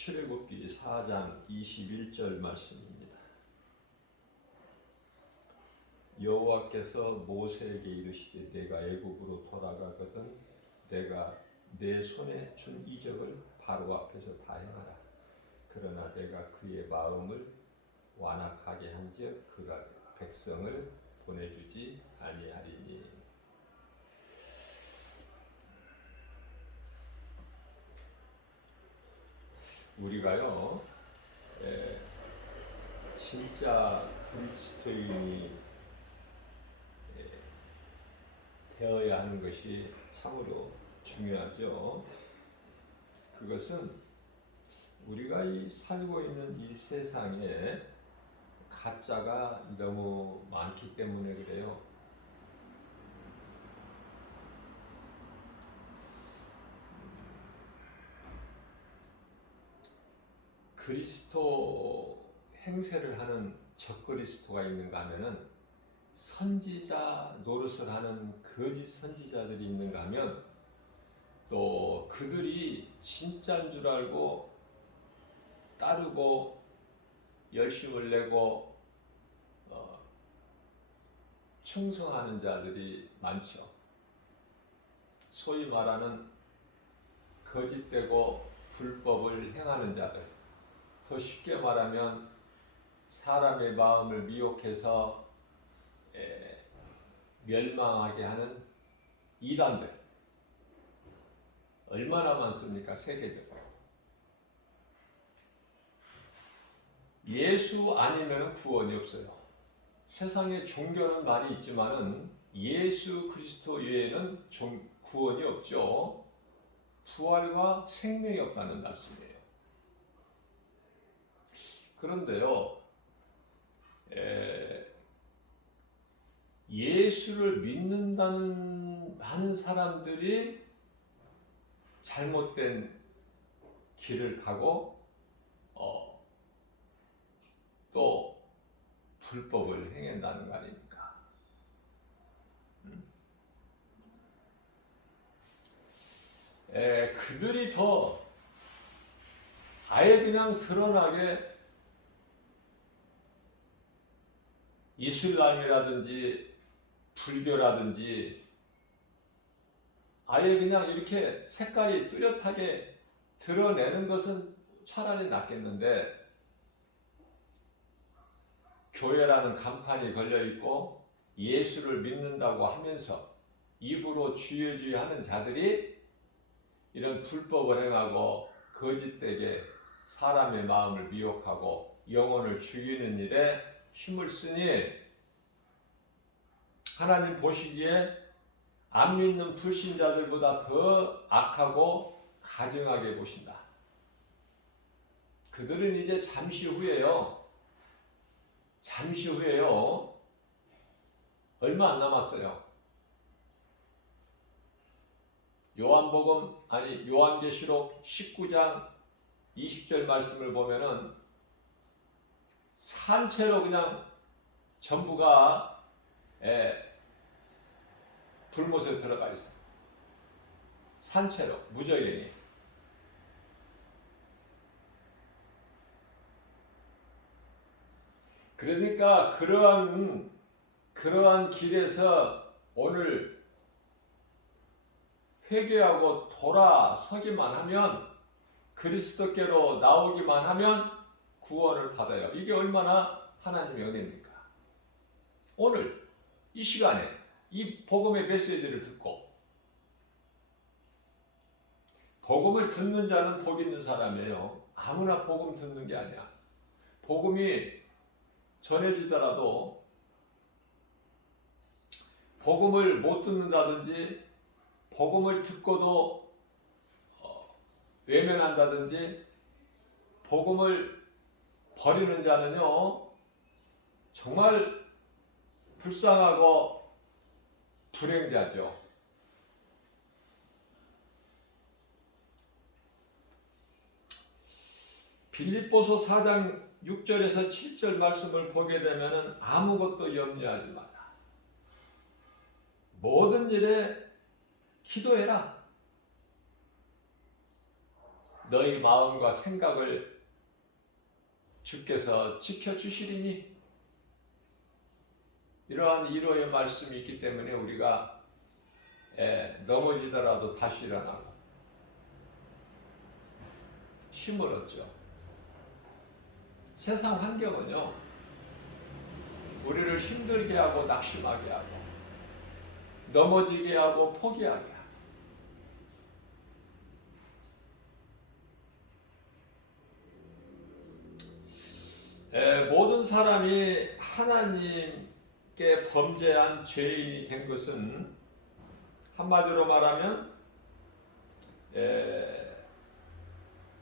출애굽기 4장 21절 말씀입니다. 여호와께서 모세에게 이르시되 내가 애굽으로 돌아가거든 내가 내 손에 준 이적을 바로 앞에서 다 행하라. 그러나 내가 그의 마음을 완악하게 한즉 그가 백성을 보내주지 아니하리니. 우리가요 진짜 그리스도인이 되어야 하는 것이 참으로 중요하죠. 그것은 우리가 살고 있는 이 세상에 가짜가 너무 많기 때문에 그래요. 그리스도 행세를 하는 적그리스도가 있는가 하면은 선지자 노릇을 하는 거짓 선지자들이 있는가 하면 또 그들이 진짜인 줄 알고 따르고 열심을 내고 충성하는 자들이 많죠. 소위 말하는 거짓되고 불법을 행하는 자들, 더 쉽게 말하면 사람의 마음을 미혹해서 멸망하게 하는 이단들 얼마나 많습니까? 세계적으로. 예수 아니면 구원이 없어요. 세상에 종교는 많이 있지만은 예수 그리스도 외에는 구원이 없죠. 부활과 생명이 없다는 말씀이에요. 그런데요, 예수를 믿는다는 많은 사람들이 잘못된 길을 가고 또 불법을 행한다는 거 아닙니까? 그들이 더 아예 그냥 드러나게 이슬람이라든지 불교라든지 아예 그냥 이렇게 색깔이 뚜렷하게 드러내는 것은 차라리 낫겠는데, 교회라는 간판이 걸려있고 예수를 믿는다고 하면서 입으로 주여 주여 하는 자들이 이런 불법을 행하고 거짓되게 사람의 마음을 미혹하고 영혼을 죽이는 일에 힘을 쓰니 하나님 보시기에 안 믿는 불신자들보다 더 악하고 가증하게 보신다. 그들은 이제 잠시 후에요. 얼마 안 남았어요. 요한계시록 19장 20절 말씀을 보면은 산채로 그냥 전부가 불못에 들어가 있어요. 산채로 무저연히. 그러니까 그러한 길에서 오늘 회개하고 돌아서기만 하면, 그리스도께로 나오기만 하면 구원을 받아요. 이게 얼마나 하나님의 은혜입니까? 오늘 이 시간에 이 복음의 메시지를 듣고, 복음을 듣는 자는 복 있는 사람이에요. 아무나 복음 듣는 게 아니야. 복음이 전해지더라도 복음을 못 듣는다든지 복음을 듣고도 외면한다든지 복음을 버리는 자는요 정말 불쌍하고 불행자죠. 빌립보서 4장 6절에서 7절 말씀을 보게 되면 아무것도 염려하지 마라. 모든 일에 기도해라. 너희 마음과 생각을 주께서 지켜주시리니. 이러한 위로의 말씀이 있기 때문에 우리가 넘어지더라도 다시 일어나고 힘을 얻죠. 세상 환경은요, 우리를 힘들게 하고 낙심하게 하고 넘어지게 하고 포기하게 하고, 모든 사람이 하나님께 범죄한 죄인이 된 것은 한마디로 말하면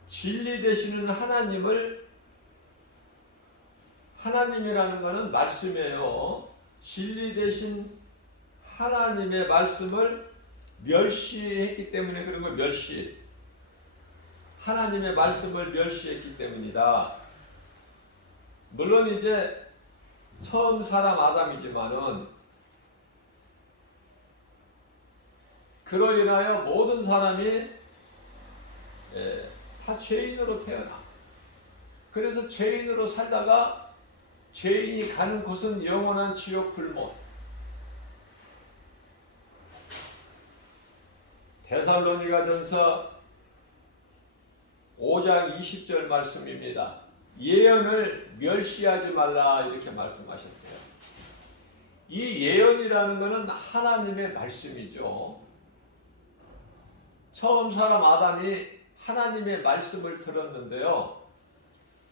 진리 되시는 하나님이라는 것은 말씀이에요. 진리 되신 하나님의 말씀을 멸시했기 때문에 그런 거. 하나님의 말씀을 멸시했기 때문이다. 물론 이제 처음 사람 아담이지만은 그로 인하여 모든 사람이 다 죄인으로 태어나. 그래서 죄인으로 살다가 죄인이 가는 곳은 영원한 지옥 불못. 데살로니가전서 5장 20절 말씀입니다. 예언을 멸시하지 말라 이렇게 말씀하셨어요. 이 예언이라는 것은 하나님의 말씀이죠. 처음 사람 아담이 하나님의 말씀을 들었는데요.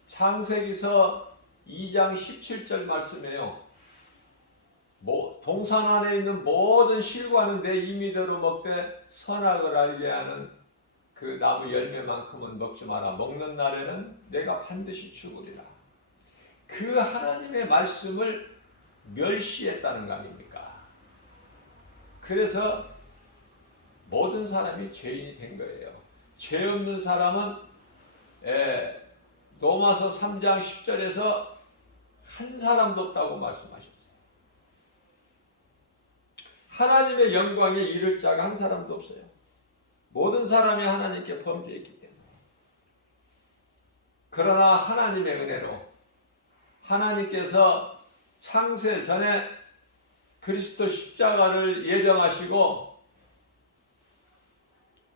창세기서 2장 17절 말씀이에요. 동산 안에 있는 모든 실과는 내 임의대로 먹되 선악을 알게 하는 그 나무 열매만큼은 먹지 마라. 먹는 날에는 내가 반드시 죽으리라. 그 하나님의 말씀을 멸시했다는 거 아닙니까? 그래서 모든 사람이 죄인이 된 거예요. 죄 없는 사람은 로마서 3장 10절에서 한 사람도 없다고 말씀하셨어요. 하나님의 영광에 이를 자가 한 사람도 없어요. 모든 사람이 하나님께 범죄했기 때문에. 그러나 하나님의 은혜로 하나님께서 창세 전에 그리스도 십자가를 예정하시고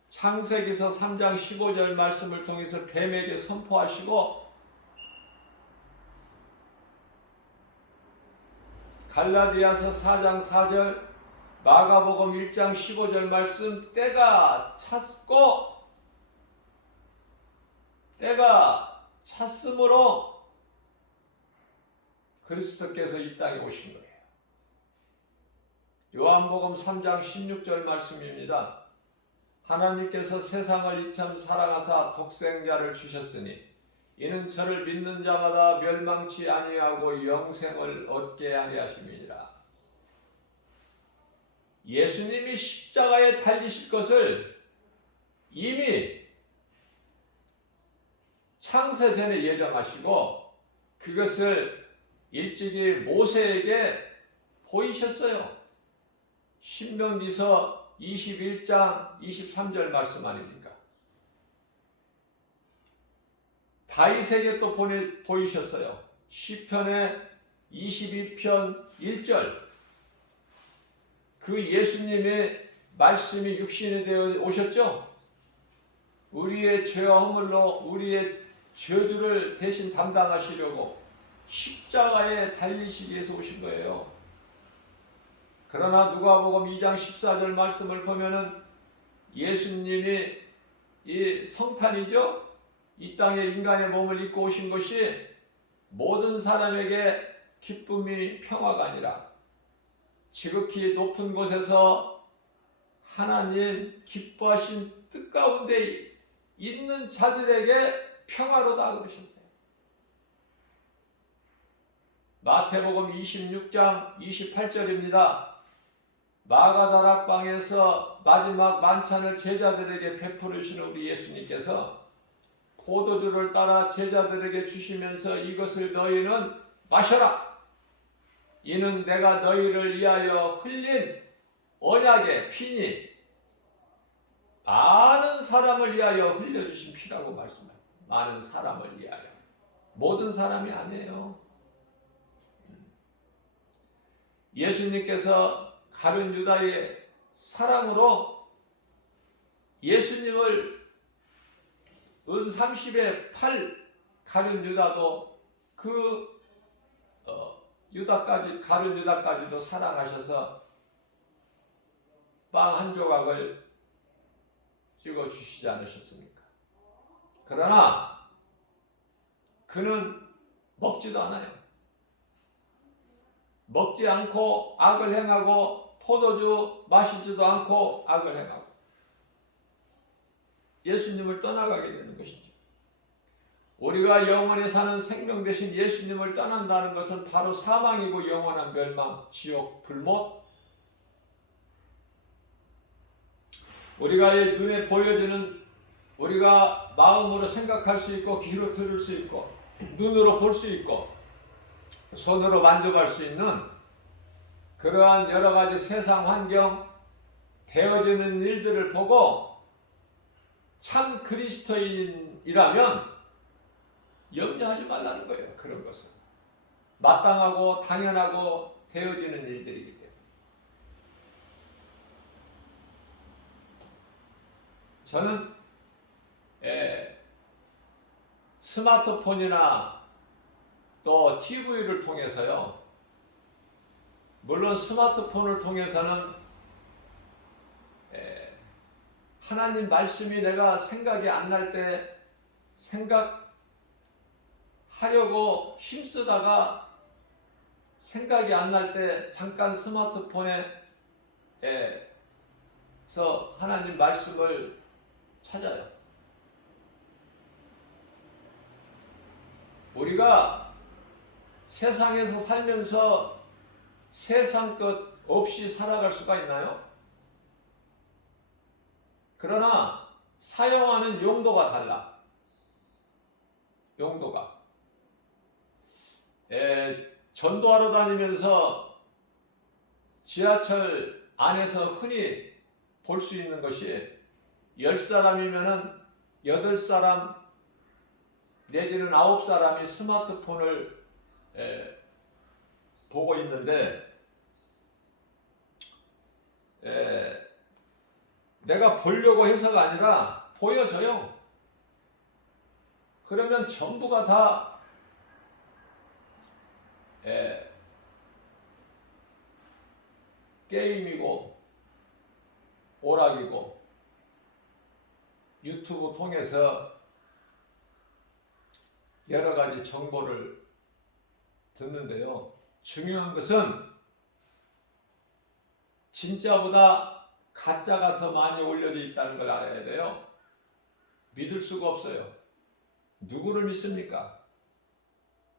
창세기서 3장 15절 말씀을 통해서 뱀에게 선포하시고 갈라디아서 4장 4절 마가복음 1장 15절 말씀 때가 찼으므로 그리스도께서 이 땅에 오신 거예요. 요한복음 3장 16절 말씀입니다. 하나님께서 세상을 이처럼 사랑하사 독생자를 주셨으니 이는 저를 믿는 자마다 멸망치 아니하고 영생을 얻게 하려 하심이니라. 예수님이 십자가에 달리실 것을 이미 창세 전에 예정하시고 그것을 일찍이 모세에게 보이셨어요. 신명기서 21장 23절 말씀 아닙니까? 다윗에게 또 보이셨어요. 시편의 22편 1절. 그 예수님의 말씀이 육신이 되어 오셨죠? 우리의 죄와 허물로 우리의 저주를 대신 담당하시려고 십자가에 달리시기 위해서 오신 거예요. 그러나 누가복음 2장 14절 말씀을 보면은 예수님이 이 성탄이죠? 이 땅에 인간의 몸을 입고 오신 것이 모든 사람에게 기쁨이 평화가 아니라 지극히 높은 곳에서 하나님 기뻐하신 뜻 가운데 있는 자들에게 평화로다 그러셨어요. 마태복음 26장 28절입니다. 마가다락방에서 마지막 만찬을 제자들에게 베푸시는 우리 예수님께서 포도주를 따라 제자들에게 주시면서 이것을 너희는 마셔라. 이는 내가 너희를 위하여 흘린 언약의 피니 많은 사람을 위하여 흘려주신 피라고 말씀합니다. 많은 사람을 위하여. 모든 사람이 아니에요. 예수님께서 가룟 유다의 사랑으로 예수님을 은 30에 팔 가룟 유다도 그 가룟 유다까지도 사랑하셔서 빵 한 조각을 찍어 주시지 않으셨습니까? 그러나 그는 먹지도 않아요. 먹지 않고 악을 행하고 포도주 마시지도 않고 악을 행하고 예수님을 떠나가게 되는 것이죠. 우리가 영원히 사는 생명 대신 예수님을 떠난다는 것은 바로 사망이고 영원한 멸망, 지옥, 불못. 우리가 눈에 보여지는, 우리가 마음으로 생각할 수 있고 귀로 들을 수 있고 눈으로 볼 수 있고 손으로 만져볼 수 있는 그러한 여러 가지 세상 환경, 되어지는 일들을 보고 참 그리스도인이라면 염려하지 말라는 거예요. 그런 것은 마땅하고 당연하고 되어지는 일들이기 때문에. 저는 스마트폰이나 또 TV를 통해서요, 물론 스마트폰을 통해서는 하나님 말씀이 내가 생각이 안 날 때 생각하려고 힘쓰다가 생각이 안 날 때 잠깐 스마트폰에서 하나님 말씀을 찾아요. 우리가 세상에서 살면서 세상 것 없이 살아갈 수가 있나요? 그러나 사용하는 용도가 달라. 용도가. 전도하러 다니면서 지하철 안에서 흔히 볼 수 있는 것이 10사람이면은 8사람 내지는 9사람이 스마트폰을 보고 있는데 내가 보려고 해서가 아니라 보여져요. 그러면 전부가 다 게임이고 오락이고 유튜브 통해서 여러 가지 정보를 듣는데요. 중요한 것은 진짜보다 가짜가 더 많이 올려져 있다는 걸 알아야 돼요. 믿을 수가 없어요. 누구를 믿습니까?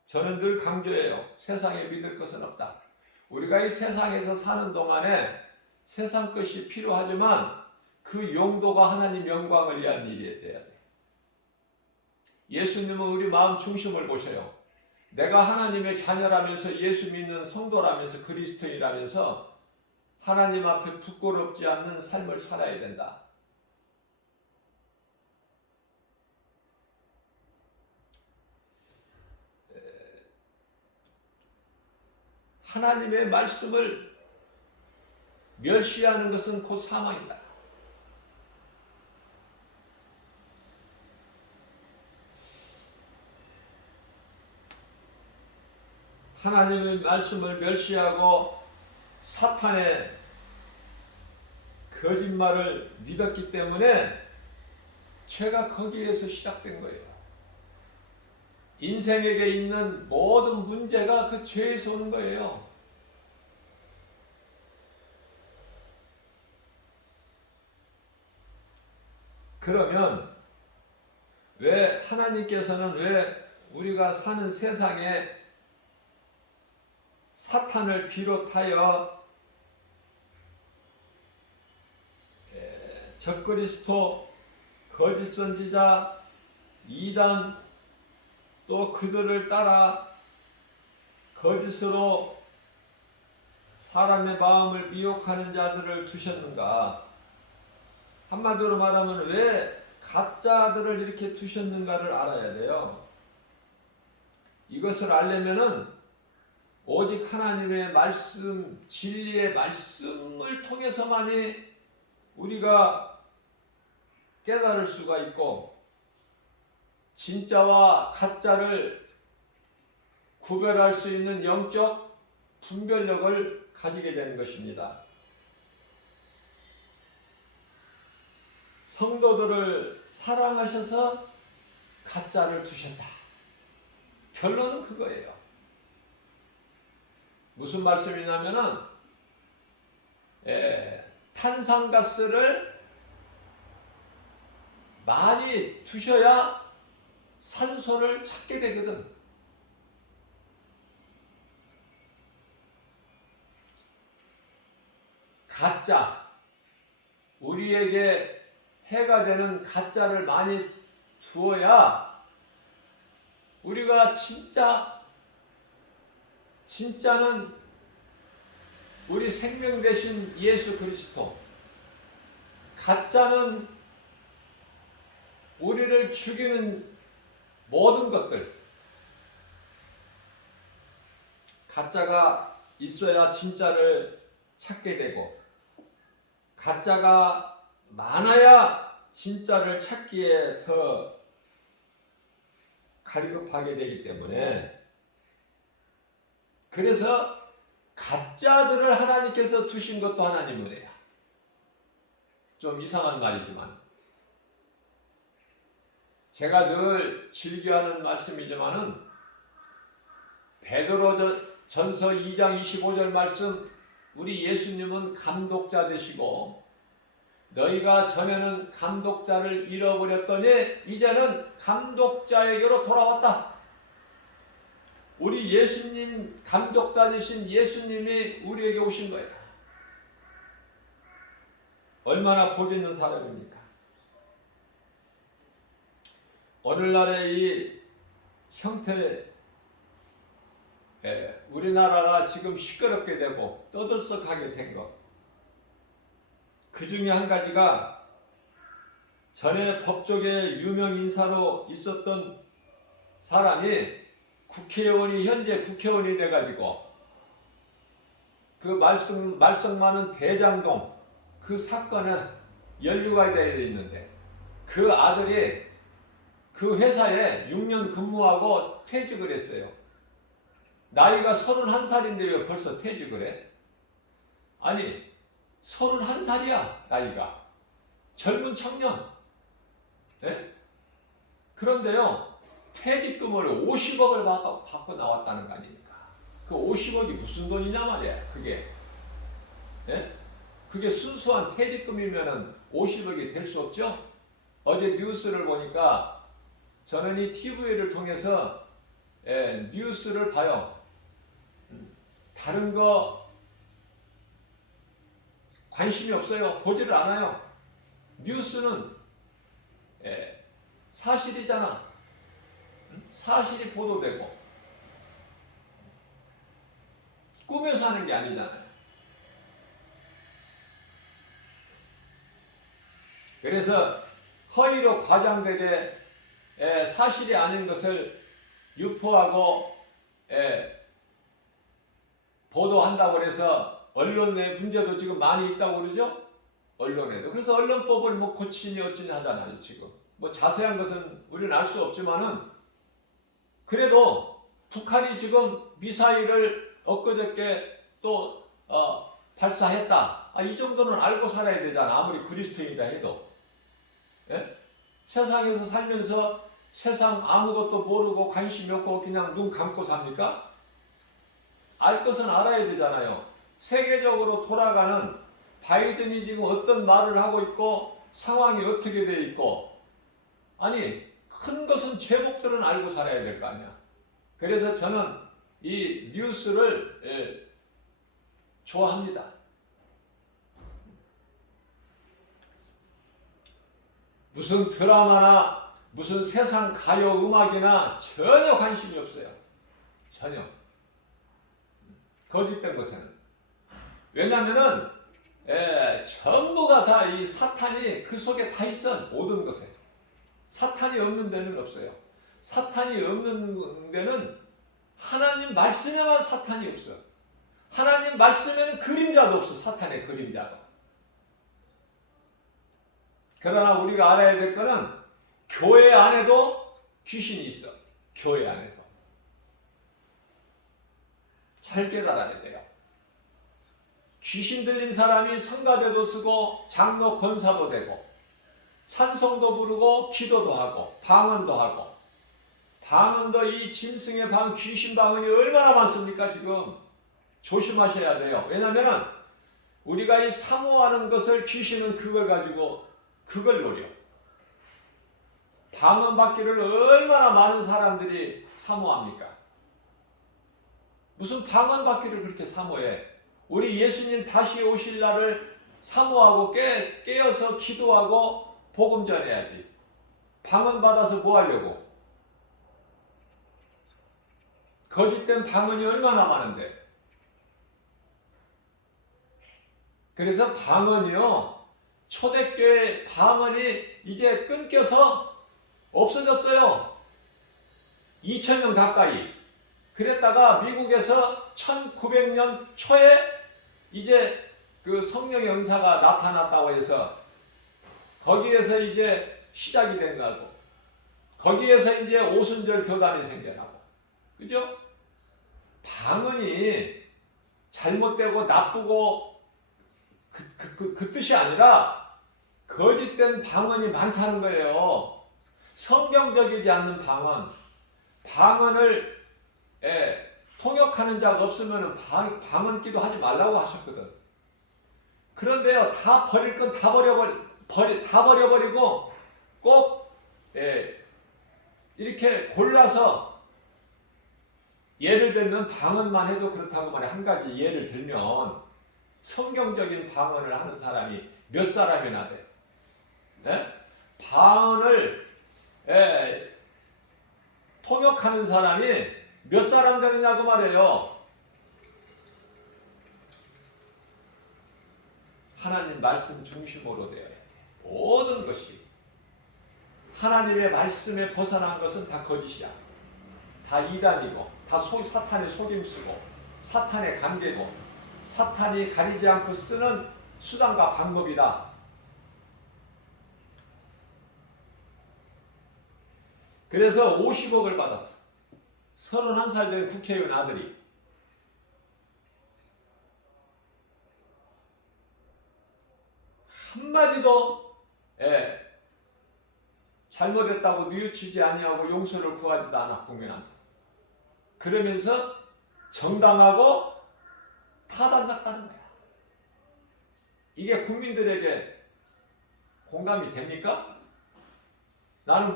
저는 늘 강조해요. 세상에 믿을 것은 없다. 우리가 이 세상에서 사는 동안에 세상 것이 필요하지만 그 용도가 하나님 영광을 위한 일이 돼야 돼. 예수님은 우리 마음 중심을 보셔요. 내가 하나님의 자녀라면서 예수 믿는 성도라면서 그리스도인이라면서 하나님 앞에 부끄럽지 않는 삶을 살아야 된다. 하나님의 말씀을 멸시하는 것은 곧 사망이다. 하나님의 말씀을 멸시하고 사탄의 거짓말을 믿었기 때문에 죄가 거기에서 시작된 거예요. 인생에게 있는 모든 문제가 그 죄에서 오는 거예요. 그러면 왜 하나님께서는 왜 우리가 사는 세상에 사탄을 비롯하여 적그리스도, 거짓 선지자, 이단, 또 그들을 따라 거짓으로 사람의 마음을 미혹하는 자들을 두셨는가? 한마디로 말하면 왜 가짜들을 이렇게 두셨는가를 알아야 돼요. 이것을 알려면은 오직 하나님의 말씀, 진리의 말씀을 통해서만이 우리가 깨달을 수가 있고 진짜와 가짜를 구별할 수 있는 영적 분별력을 가지게 되는 것입니다. 성도들을 사랑하셔서 가짜를 두셨다. 결론은 그거예요. 무슨 말씀이냐면은 탄산가스를 많이 두셔야 산소를 찾게 되거든. 가짜, 우리에게 해가 되는 가짜를 많이 두어야 우리가 진짜는 우리 생명 되신 예수 그리스도, 가짜는 우리를 죽이는 모든 것들, 가짜가 있어야 진짜를 찾게 되고 가짜가 많아야 진짜를 찾기에 더 갈급하게 되기 때문에, 그래서 가짜들을 하나님께서 두신 것도 하나님 은혜야. 좀 이상한 말이지만 제가 늘 즐겨하는 말씀이지만은 베드로전서 2장 25절 말씀, 우리 예수님은 감독자 되시고 너희가 전에는 감독자를 잃어버렸더니 이제는 감독자에게로 돌아왔다. 우리 예수님, 감독자 되신 예수님이 우리에게 오신 거예요. 얼마나 복 있는 사람입니까? 오늘날의 이 형태, 우리나라가 지금 시끄럽게 되고 떠들썩하게 된 것, 그 중에 한 가지가 전에 법조계 유명 인사로 있었던 사람이 현재 국회의원이 돼가지고 그 말썽 많은 대장동 그 사건에 연루가 되어 있는데, 그 아들이 그 회사에 6년 근무하고 퇴직을 했어요. 나이가 31살인데 왜 벌써 퇴직을 해? 아니 31살이야 나이가. 젊은 청년. 네? 그런데요 퇴직금을 50억을 받고 나왔다는 거 아닙니까? 그 50억이 무슨 돈이냐 말이야 그게. 네? 그게 순수한 퇴직금이면은 50억이 될 수 없죠? 어제 뉴스를 보니까 저는 이 TV를 통해서 뉴스를 봐요. 다른 거 관심이 없어요. 보지를 않아요. 뉴스는 사실이잖아. 사실이 보도되고 꿈에서 하는 게 아니잖아요. 그래서 허위로 과장되게 사실이 아닌 것을 유포하고 보도한다고 해서 언론의 문제도 지금 많이 있다고 그러죠? 언론에도. 그래서 언론법을 뭐 고치니 어찌니 하잖아요 지금. 뭐 자세한 것은 우리는 알 수 없지만은 그래도 북한이 지금 미사일을 엊그저께 또 발사했다. 이 정도는 알고 살아야 되잖아. 아무리 그리스도인이다 해도. 예? 세상에서 살면서 세상 아무것도 모르고 관심이 없고 그냥 눈 감고 삽니까? 알 것은 알아야 되잖아요. 세계적으로 돌아가는 바이든이 지금 어떤 말을 하고 있고 상황이 어떻게 돼 있고, 아니 큰 것은 제목들은 알고 살아야 될 거 아니야. 그래서 저는 이 뉴스를 좋아합니다. 무슨 드라마나 무슨 세상 가요 음악이나 전혀 관심이 없어요. 전혀. 거짓된 것에는. 왜냐하면은 전부가 다 이 사탄이 그 속에 다 있어. 모든 것에. 사탄이 없는 데는 없어요. 사탄이 없는 데는 하나님 말씀에만 사탄이 없어. 하나님 말씀에는 그림자도 없어. 사탄의 그림자도. 그러나 우리가 알아야 될 거는 교회 안에도 귀신이 있어. 교회 안에도. 잘 깨달아야 돼요. 귀신 들린 사람이 성가대도 쓰고 장로 권사도 되고 찬송도 부르고 기도도 하고 방언도 하고 방언도 이 짐승의 방 귀신 방언이 얼마나 많습니까 지금. 조심하셔야 돼요. 왜냐하면 우리가 이 사모하는 것을 귀신은 그걸 가지고 그걸 노려. 방언 받기를 얼마나 많은 사람들이 사모합니까? 무슨 방언 받기를 그렇게 사모해. 우리 예수님 다시 오실 날을 사모하고 깨어서 기도하고 복음 전해야지. 방언 받아서 뭐 하려고? 거짓된 방언이 얼마나 많은데. 그래서 방언이요, 초대교회 방언이 이제 끊겨서 없어졌어요. 2000년 가까이. 그랬다가 미국에서 1900년 초에 이제 그 성령의 은사가 나타났다고 해서 거기에서 이제 시작이 된 거고, 거기에서 이제 오순절 교단이 생겨나고, 그죠? 방언이 잘못되고 나쁘고 그 뜻이 아니라 거짓된 방언이 많다는 거예요. 성경적이지 않는 방언을 통역하는 자가 없으면 방언기도 하지 말라고 하셨거든. 그런데요, 다 버릴 건 다 버려버리고 꼭 이렇게 골라서, 예를 들면 방언만 해도 그렇다고 말해. 한 가지 예를 들면 성경적인 방언을 하는 사람이 몇 사람이나 돼. 방언을 통역하는 사람이 몇 사람 되느냐고 말해요. 하나님 말씀 중심으로 되어야 돼. 모든 것이. 하나님의 말씀에 벗어난 것은 다 거짓이야. 다 이단이고, 다 사탄의 속임수고, 사탄의 관계고, 사탄이 가리지 않고 쓰는 수단과 방법이다. 그래서 50억을 받았어. 31살 된 국회의원 아들이. 한마디도 잘못했다고 뉘우치지 아니하고 용서를 구하지도 않아, 국민한테. 그러면서 정당하고 타당났다는 거야. 이게 국민들에게 공감이 됩니까? 나는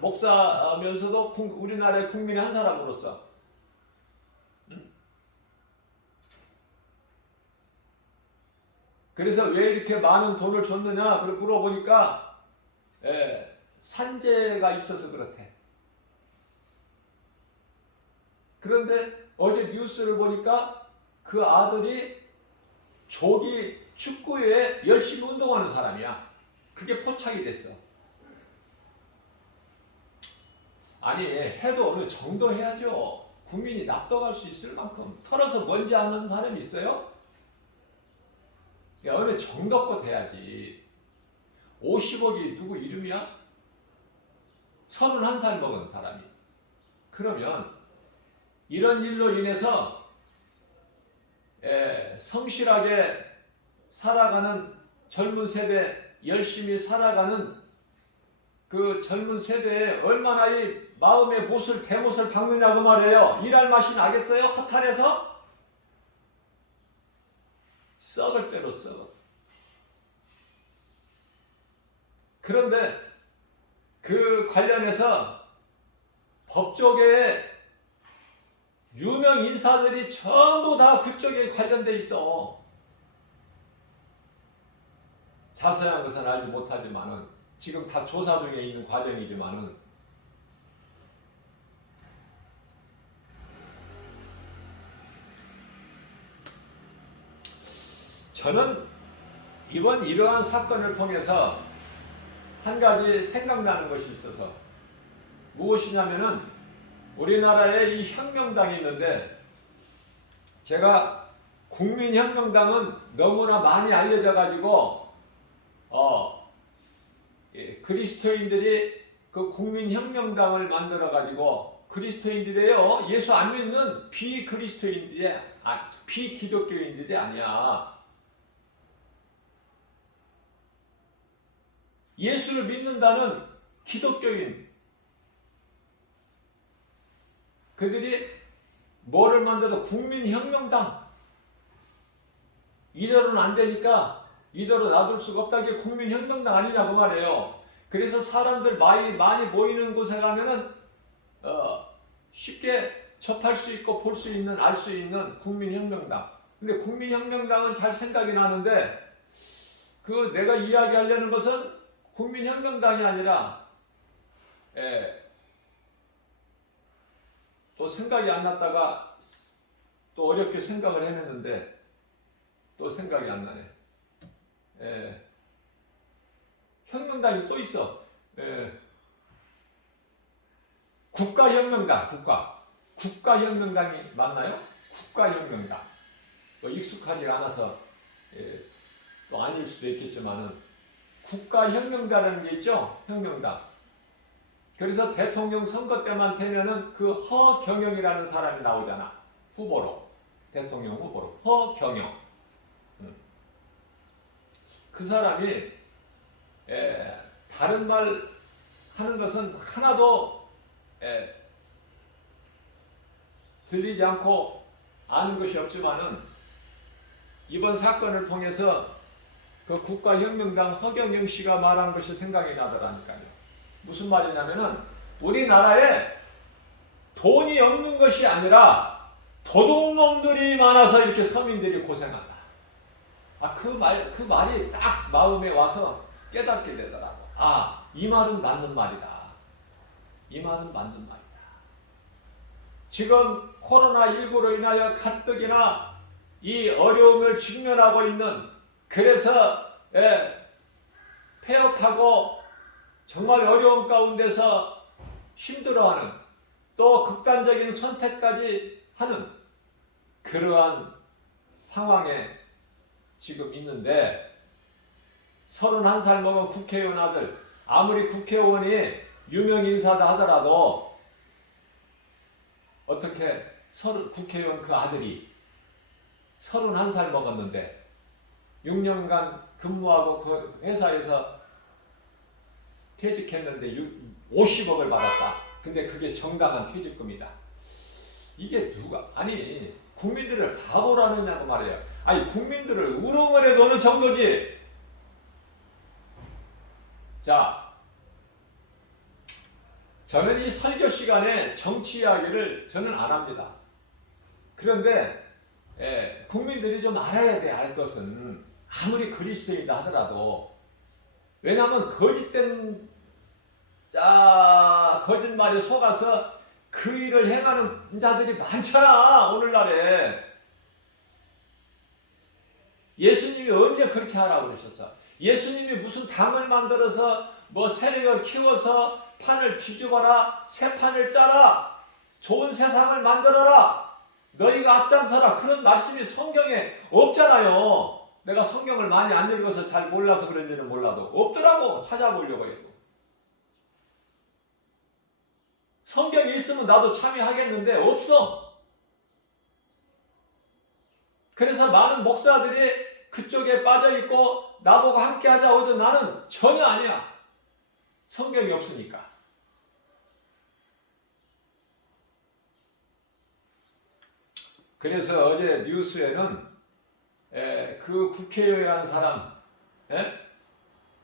목사면서도 우리나라의 국민의 한 사람으로서, 그래서 왜 이렇게 많은 돈을 줬느냐 그걸 물어보니까 산재가 있어서 그렇대. 그런데 어제 뉴스를 보니까 그 아들이 조기 축구에 열심히 운동하는 사람이야. 그게 포착이 됐어. 아니, 해도 어느 정도 해야죠. 국민이 납득할 수 있을 만큼. 털어서 먼지 않는 사람이 있어요? 어느 정도껏 해야지. 50억이 누구 이름이야? 31살 먹은 사람이. 그러면 이런 일로 인해서 성실하게 살아가는 젊은 세대, 열심히 살아가는 그 젊은 세대에 얼마나 이 마음의 대못을 박느냐고 말이에요. 일할 맛이 나겠어요? 허탈해서? 썩을 대로 썩었어. 그런데 그 관련해서 법조계에 유명 인사들이 전부 다 그쪽에 관련돼 있어. 자세한 것은 알지 못하지만은 지금 다 조사 중에 있는 과정이지만은 저는 이번 이러한 사건을 통해서 한 가지 생각나는 것이 있어서, 무엇이냐면은 우리나라에 이 혁명당이 있는데, 제가 국민혁명당은 너무나 많이 알려져 가지고 그리스도인들이 그 국민혁명당을 만들어 가지고, 그리스도인들이에요. 예수 안 믿는 비그리스도인들이, 비기독교인들이 아니야. 예수를 믿는다는 기독교인, 그들이 뭐를 만들어도 국민혁명당, 이대로는 안 되니까 이대로 놔둘 수가 없다. 게 국민혁명당 아니냐고 말해요. 그래서 사람들 많이 모이는 곳에 가면은 쉽게 접할 수 있고 볼 수 있는, 알 수 있는 국민혁명당. 근데 국민혁명당은 잘 생각이 나는데, 그 내가 이야기하려는 것은 국민혁명당이 아니라, 또 생각이 안 났다가 또 어렵게 생각을 해냈는데 또 생각이 안 나네. 혁명당이 또 있어. 국가혁명당, 국가혁명당이 맞나요? 국가혁명당. 또 익숙하지 않아서 또 아닐 수도 있겠지만은, 국가혁명당이라는 게 있죠. 혁명당. 그래서 대통령 선거 때만 되면은 그 허경영이라는 사람이 나오잖아. 후보로. 대통령 후보로. 허경영. 그 사람이 다른 말 하는 것은 하나도 들리지 않고 아는 것이 없지만은, 이번 사건을 통해서 그 국가혁명당 허경영 씨가 말한 것이 생각이 나더라니까요. 무슨 말이냐면은, 우리나라에 돈이 없는 것이 아니라 도둑놈들이 많아서 이렇게 서민들이 고생한다. 그 말이 딱 마음에 와서 깨닫게 되더라고. 이 말은 맞는 말이다. 이 말은 맞는 말이다. 지금 코로나19로 인하여 가뜩이나 이 어려움을 직면하고 있는, 그래서 폐업하고 정말 어려움 가운데서 힘들어하는, 또 극단적인 선택까지 하는 그러한 상황에 지금 있는데, 31살 먹은 국회의원 아들, 아무리 국회의원이 유명 인사다 하더라도 어떻게 국회의원 그 아들이 31살 먹었는데 6년간 근무하고 그 회사에서 퇴직했는데 50억을 받았다. 근데 그게 정당한 퇴직금이다. 이게 누가, 국민들을 바보라느냐고 말이에요. 국민들을 우롱을 해 놓는 정도지. 자, 저는 이 설교 시간에 정치 이야기를 저는 안 합니다. 그런데 국민들이 좀 알아야 돼. 알 것은, 아무리 그리스도인이다 하더라도, 왜냐하면 거짓된 거짓말에 속아서 그 일을 행하는 자들이 많잖아. 오늘날에. 예수님이 언제 그렇게 하라고 그러셨어? 예수님이 무슨 당을 만들어서 뭐 세력을 키워서 판을 뒤집어라, 새 판을 짜라, 좋은 세상을 만들어라, 너희가 앞장서라, 그런 말씀이 성경에 없잖아요. 내가 성경을 많이 안 읽어서 잘 몰라서 그런지는 몰라도 없더라고. 찾아보려고 해도. 성경이 있으면 나도 참여하겠는데 없어. 그래서 많은 목사들이 그쪽에 빠져있고 나보고 함께 하자고 해도 나는 전혀 아니야. 성경이 없으니까. 그래서 어제 뉴스에는 그 국회의원 사람,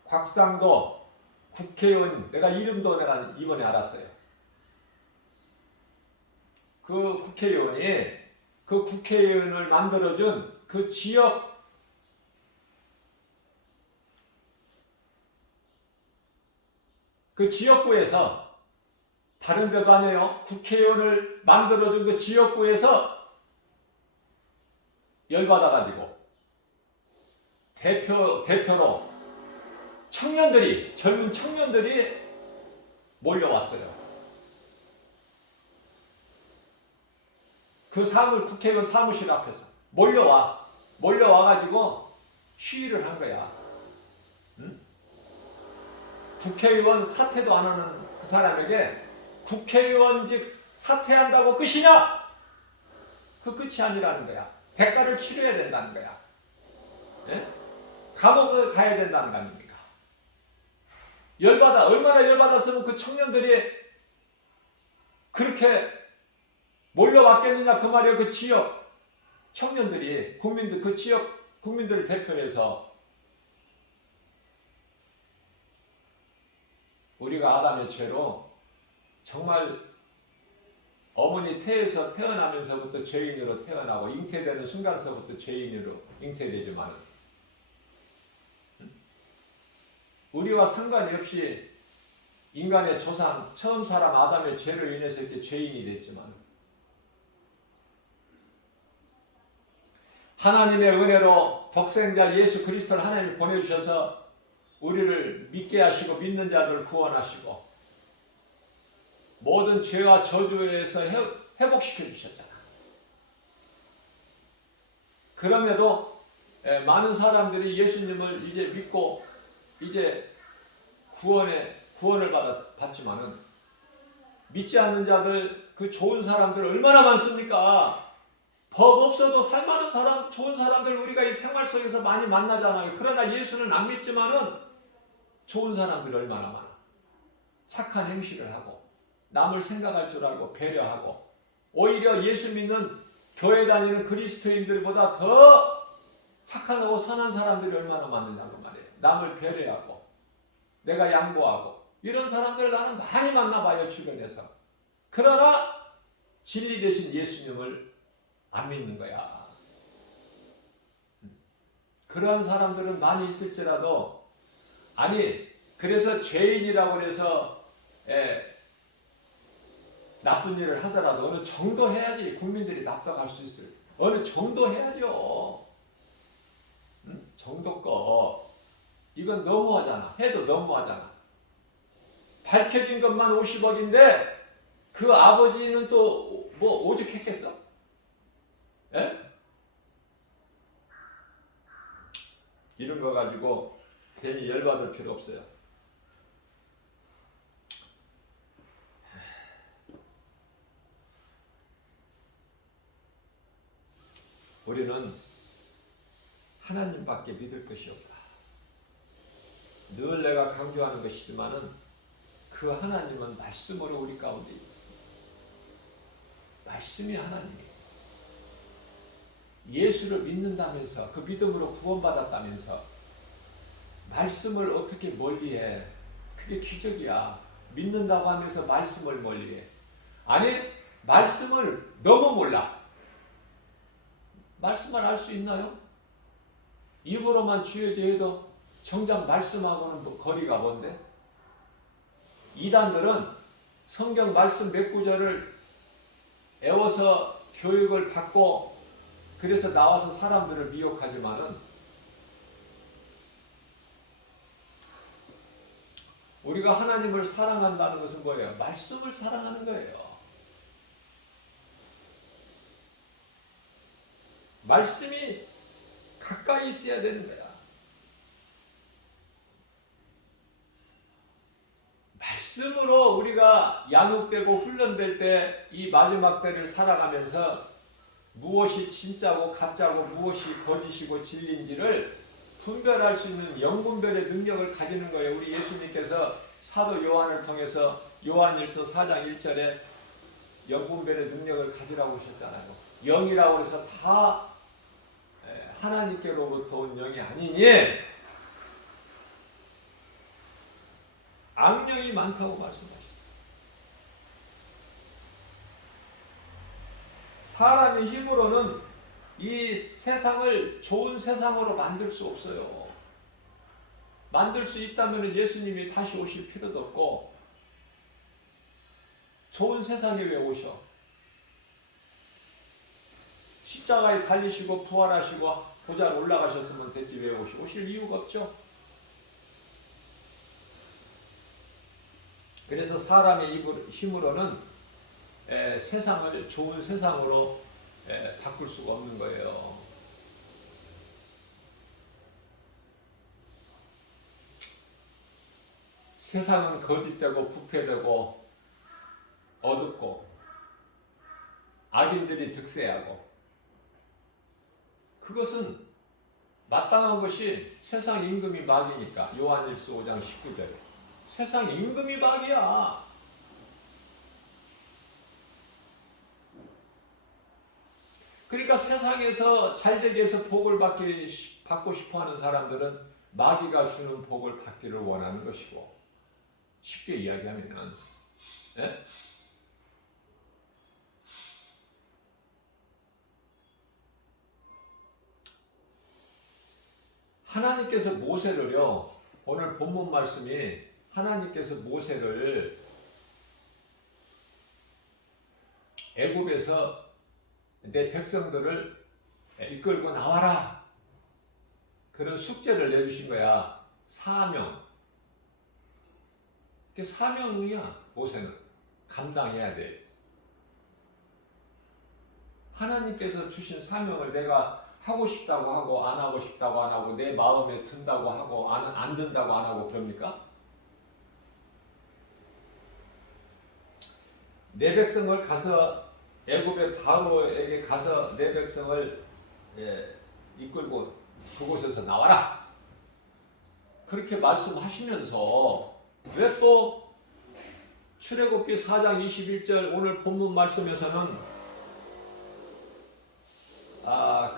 곽상도 국회의원, 내가 이름도 내가 이번에 알았어요. 그 국회의원이 그 국회의원을 만들어준 그 지역구에서, 다른 데도 아니에요. 국회의원을 만들어준 그 지역구에서 열받아가지고 대표로 젊은 청년들이 몰려왔어요. 그 국회의원 사무실 앞에서 몰려와가지고 시위를 한 거야. 응? 국회의원 사퇴도 안 하는 그 사람에게 국회의원직 사퇴한다고 끝이냐? 그 끝이 아니라는 거야. 대가를 치러야 된다는 거야. 예? 감옥을 가야 된다는 거 아닙니까? 얼마나 열받았으면 그 청년들이 그렇게 몰려왔겠느냐 그 말이에요. 그 지역 청년들이 그 지역 국민들을 대표해서 우리가 아담의 죄로 정말 어머니 태에서 태어나면서부터 죄인으로 태어나고 잉태되는 순간서부터 죄인으로 잉태되지만 우리와 상관이 없이 인간의 조상 처음 사람 아담의 죄로 인해서 이렇게 죄인이 됐지만 하나님의 은혜로 독생자 예수 그리스도를 하나님이 보내주셔서 우리를 믿게 하시고 믿는 자들을 구원하시고 모든 죄와 저주에서 회복시켜 주셨잖아. 그럼에도 많은 사람들이 예수님을 이제 믿고 이제 구원을 받지만은 믿지 않는 자들 그 좋은 사람들 얼마나 많습니까? 법 없어도 살만한 사람, 좋은 사람들 우리가 이 생활 속에서 많이 만나잖아요. 그러나 예수는 안 믿지만은 좋은 사람들이 얼마나 많아. 착한 행실을 하고 남을 생각할 줄 알고 배려하고 오히려 예수 믿는 교회 다니는 그리스도인들보다 더 착하고 선한 사람들이 얼마나 많느냐고 말이에요. 남을 배려하고 내가 양보하고 이런 사람들을 나는 많이 만나봐요 주변에서. 그러나 진리 대신 예수님을 안 믿는 거야. 그런 사람들은 많이 있을지라도 그래서 죄인이라고 해서 나쁜 일을 하더라도 어느 정도 해야지 국민들이 납득할 수 있어요. 어느 정도 해야죠. 정도껏. 이건 너무하잖아. 해도 너무하잖아. 밝혀진 것만 50억인데 그 아버지는 또 뭐 오죽했겠어? 예? 이런 거 가지고 괜히 열받을 필요 없어요. 우리는 하나님밖에 믿을 것이 없다. 늘 내가 강조하는 것이지만은 그 하나님은 말씀으로 우리 가운데 있습니다. 말씀이 하나님이에요. 예수를 믿는다면서 그 믿음으로 구원받았다면서 말씀을 어떻게 멀리해? 그게 기적이야. 믿는다고 하면서 말씀을 멀리해. 아니 말씀을 너무 몰라. 말씀만 알 수 있나요? 입으로만 주여지 해도 정작 말씀하고는 뭐 거리가 먼데? 이단들은 성경 말씀 몇 구절을 애워서 교육을 받고 그래서 나와서 사람들을 미혹하지만은 우리가 하나님을 사랑한다는 것은 뭐예요? 말씀을 사랑하는 거예요. 말씀이 가까이 있어야 되는 거야. 말씀으로 우리가 양육되고 훈련될 때 이 마지막 때를 살아가면서 무엇이 진짜고 가짜고 무엇이 거짓이고 진리인지를 분별할 수 있는 영분별의 능력을 가지는 거예요. 우리 예수님께서 사도 요한을 통해서 요한일서 4장 1절에 영분별의 능력을 가지라고 하셨잖아요. 영이라고 해서 다 하나님께로부터 온 영이 아니니 악령이 많다고 말씀하셨어요. 사람의 힘으로는 이 세상을 좋은 세상으로 만들 수 없어요. 만들 수 있다면 예수님이 다시 오실 필요도 없고 좋은 세상에 왜 오셔? 십자가에 달리시고 부활하시고 보좌로 올라가셨으면 됐지 왜 오실 이유가 없죠. 그래서 사람의 힘으로는 세상을 좋은 세상으로 바꿀 수가 없는 거예요. 세상은 거짓되고 부패되고 어둡고 악인들이 득세하고, 그것은 마땅한 것이 세상 임금이 마귀니까. 요한일서 5장 19절에 세상 임금이 마귀야. 그러니까 세상에서 잘되게 해서 복을 받고 싶어하는 사람들은 마귀가 주는 복을 받기를 원하는 것이고, 쉽게 이야기하면은 하나님께서 모세를요, 오늘 본문 말씀이 하나님께서 모세를 애굽에서 내 백성들을 이끌고 나와라, 그런 숙제를 내주신 거야. 사명. 그게 사명이야. 모세는 감당해야 돼. 하나님께서 주신 사명을 내가 하고 싶다고 하고 안 하고 싶다고 안 하고, 내 마음에 든다고 하고 안 든다고 안 하고 그럽니까? 내 백성을 가서 애굽의 바로에게 가서 내 백성을 이끌고 그곳에서 나와라, 그렇게 말씀하시면서 왜 또 출애굽기 4장 21절 오늘 본문 말씀에서는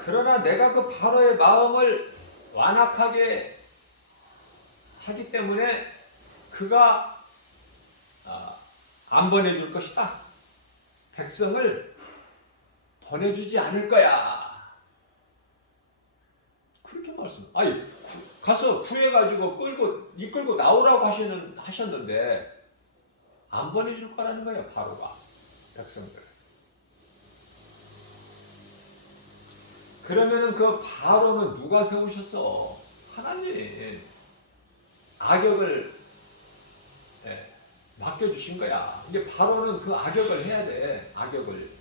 그러나 내가 그 바로의 마음을 완악하게 하기 때문에 그가 안 보내줄 것이다. 백성을 보내주지 않을 거야. 그렇게 말씀. 아니, 가서 구해가지고 이끌고 나오라고 하셨는데 안 보내줄 거라는 거야, 바로가 백성들. 그러면은 그 바로는 누가 세우셨어? 하나님. 악역을 맡겨주신 거야. 이제 바로는 그 악역을 해야 돼. 악역을.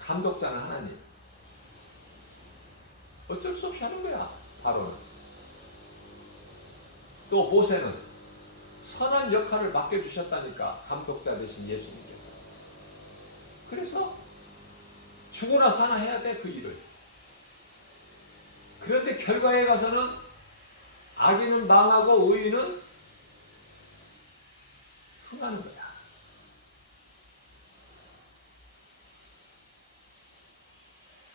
감독자는 하나님. 어쩔 수 없이 하는 거야, 바로는. 또 모세는 선한 역할을 맡겨주셨다니까, 감독자 대신 예수님께서. 그래서 죽어나 사나 해야 돼, 그 일을. 그런데 결과에 가서는 악인은 망하고 의인은 흥하는 거야.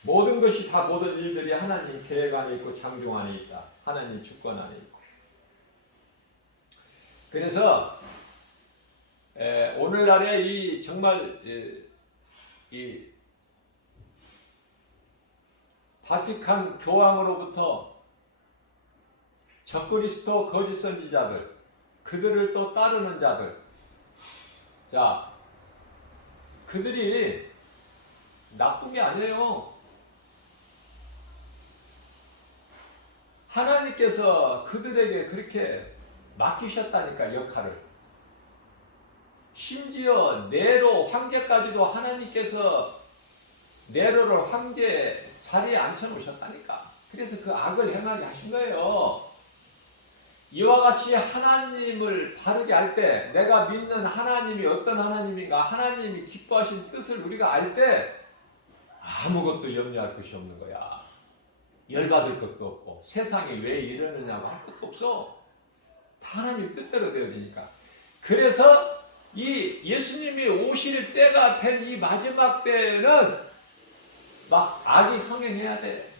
모든 것이 다, 모든 일들이 하나님 계획 안에 있고 창조 안에 있다. 하나님 주권 안에 있고. 그래서 오늘날에 이 정말 이 바티칸 교황으로부터 적그리스도 거짓 선지자들, 그들을 또 따르는 자들, 자, 그들이 나쁜 게 아니에요. 하나님께서 그들에게 그렇게 맡기셨다니까, 역할을. 심지어 네로 황제까지도 하나님께서 네로를 황제 자리에 앉혀놓으셨다니까. 그래서 그 악을 행하게 하신 거예요. 이와 같이 하나님을 바르게 할 때, 내가 믿는 하나님이 어떤 하나님인가, 하나님이 기뻐하신 뜻을 우리가 알 때 아무것도 염려할 것이 없는 거야. 열받을 것도 없고, 세상이 왜 이러느냐고 할 것도 없어. 다 하나님 뜻대로 되어지니까. 그래서 이 예수님이 오실 때가 된 이 마지막 때는 막 악이 성행해야 돼.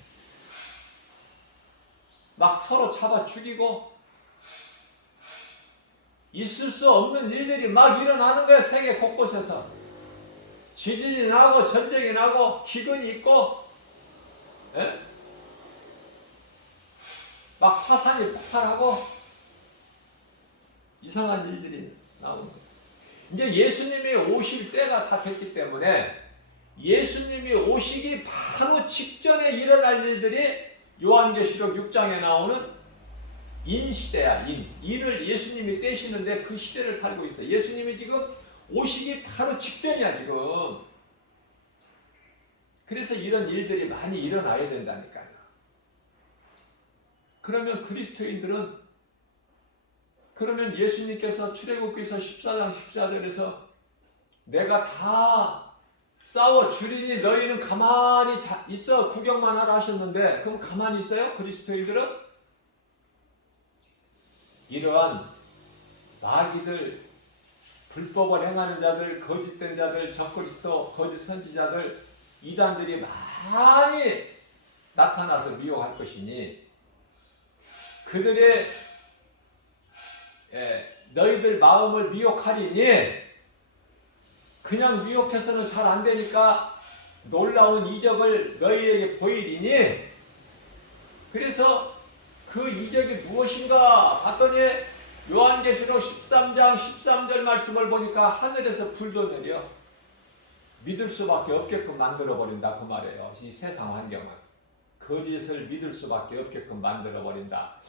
막 서로 잡아 죽이고 있을 수 없는 일들이 막 일어나는 거야. 세계 곳곳에서 지진이 나고 전쟁이 나고 기근이 있고 막 화산이 폭발하고 이상한 일들이 나오는 거야. 이제 예수님이 오실 때가 다 됐기 때문에 예수님이 오시기 바로 직전에 일어날 일들이 요한계시록 6장에 나오는 인시대야. 인을 예수님이 떼시는데 그 시대를 살고 있어요. 예수님이 지금 오시기 바로 직전이야 지금. 그래서 이런 일들이 많이 일어나야 된다니까요. 그러면 그리스도인들은, 그러면 예수님께서 출애굽기서 14장 14절에서 내가 다 싸워 주리니 너희는 가만히 있어 구경만 하라 하셨는데, 그럼 가만히 있어요? 그리스도인들은? 이러한 마귀들, 불법을 행하는 자들, 거짓된 자들, 적그리스도, 거짓 선지자들, 이단들이 많이 나타나서 미혹할 것이니 그들의 너희들 마음을 미혹하리니, 그냥 미혹해서는 잘 안 되니까 놀라운 이적을 너희에게 보이리니, 그래서 그 이적이 무엇인가 봤더니 요한계시록 13장 13절 말씀을 보니까 하늘에서 불도 내려 믿을 수밖에 없게끔 만들어버린다 그 말이에요. 이 세상 환경은 거짓을 믿을 수밖에 없게끔 만들어버린다.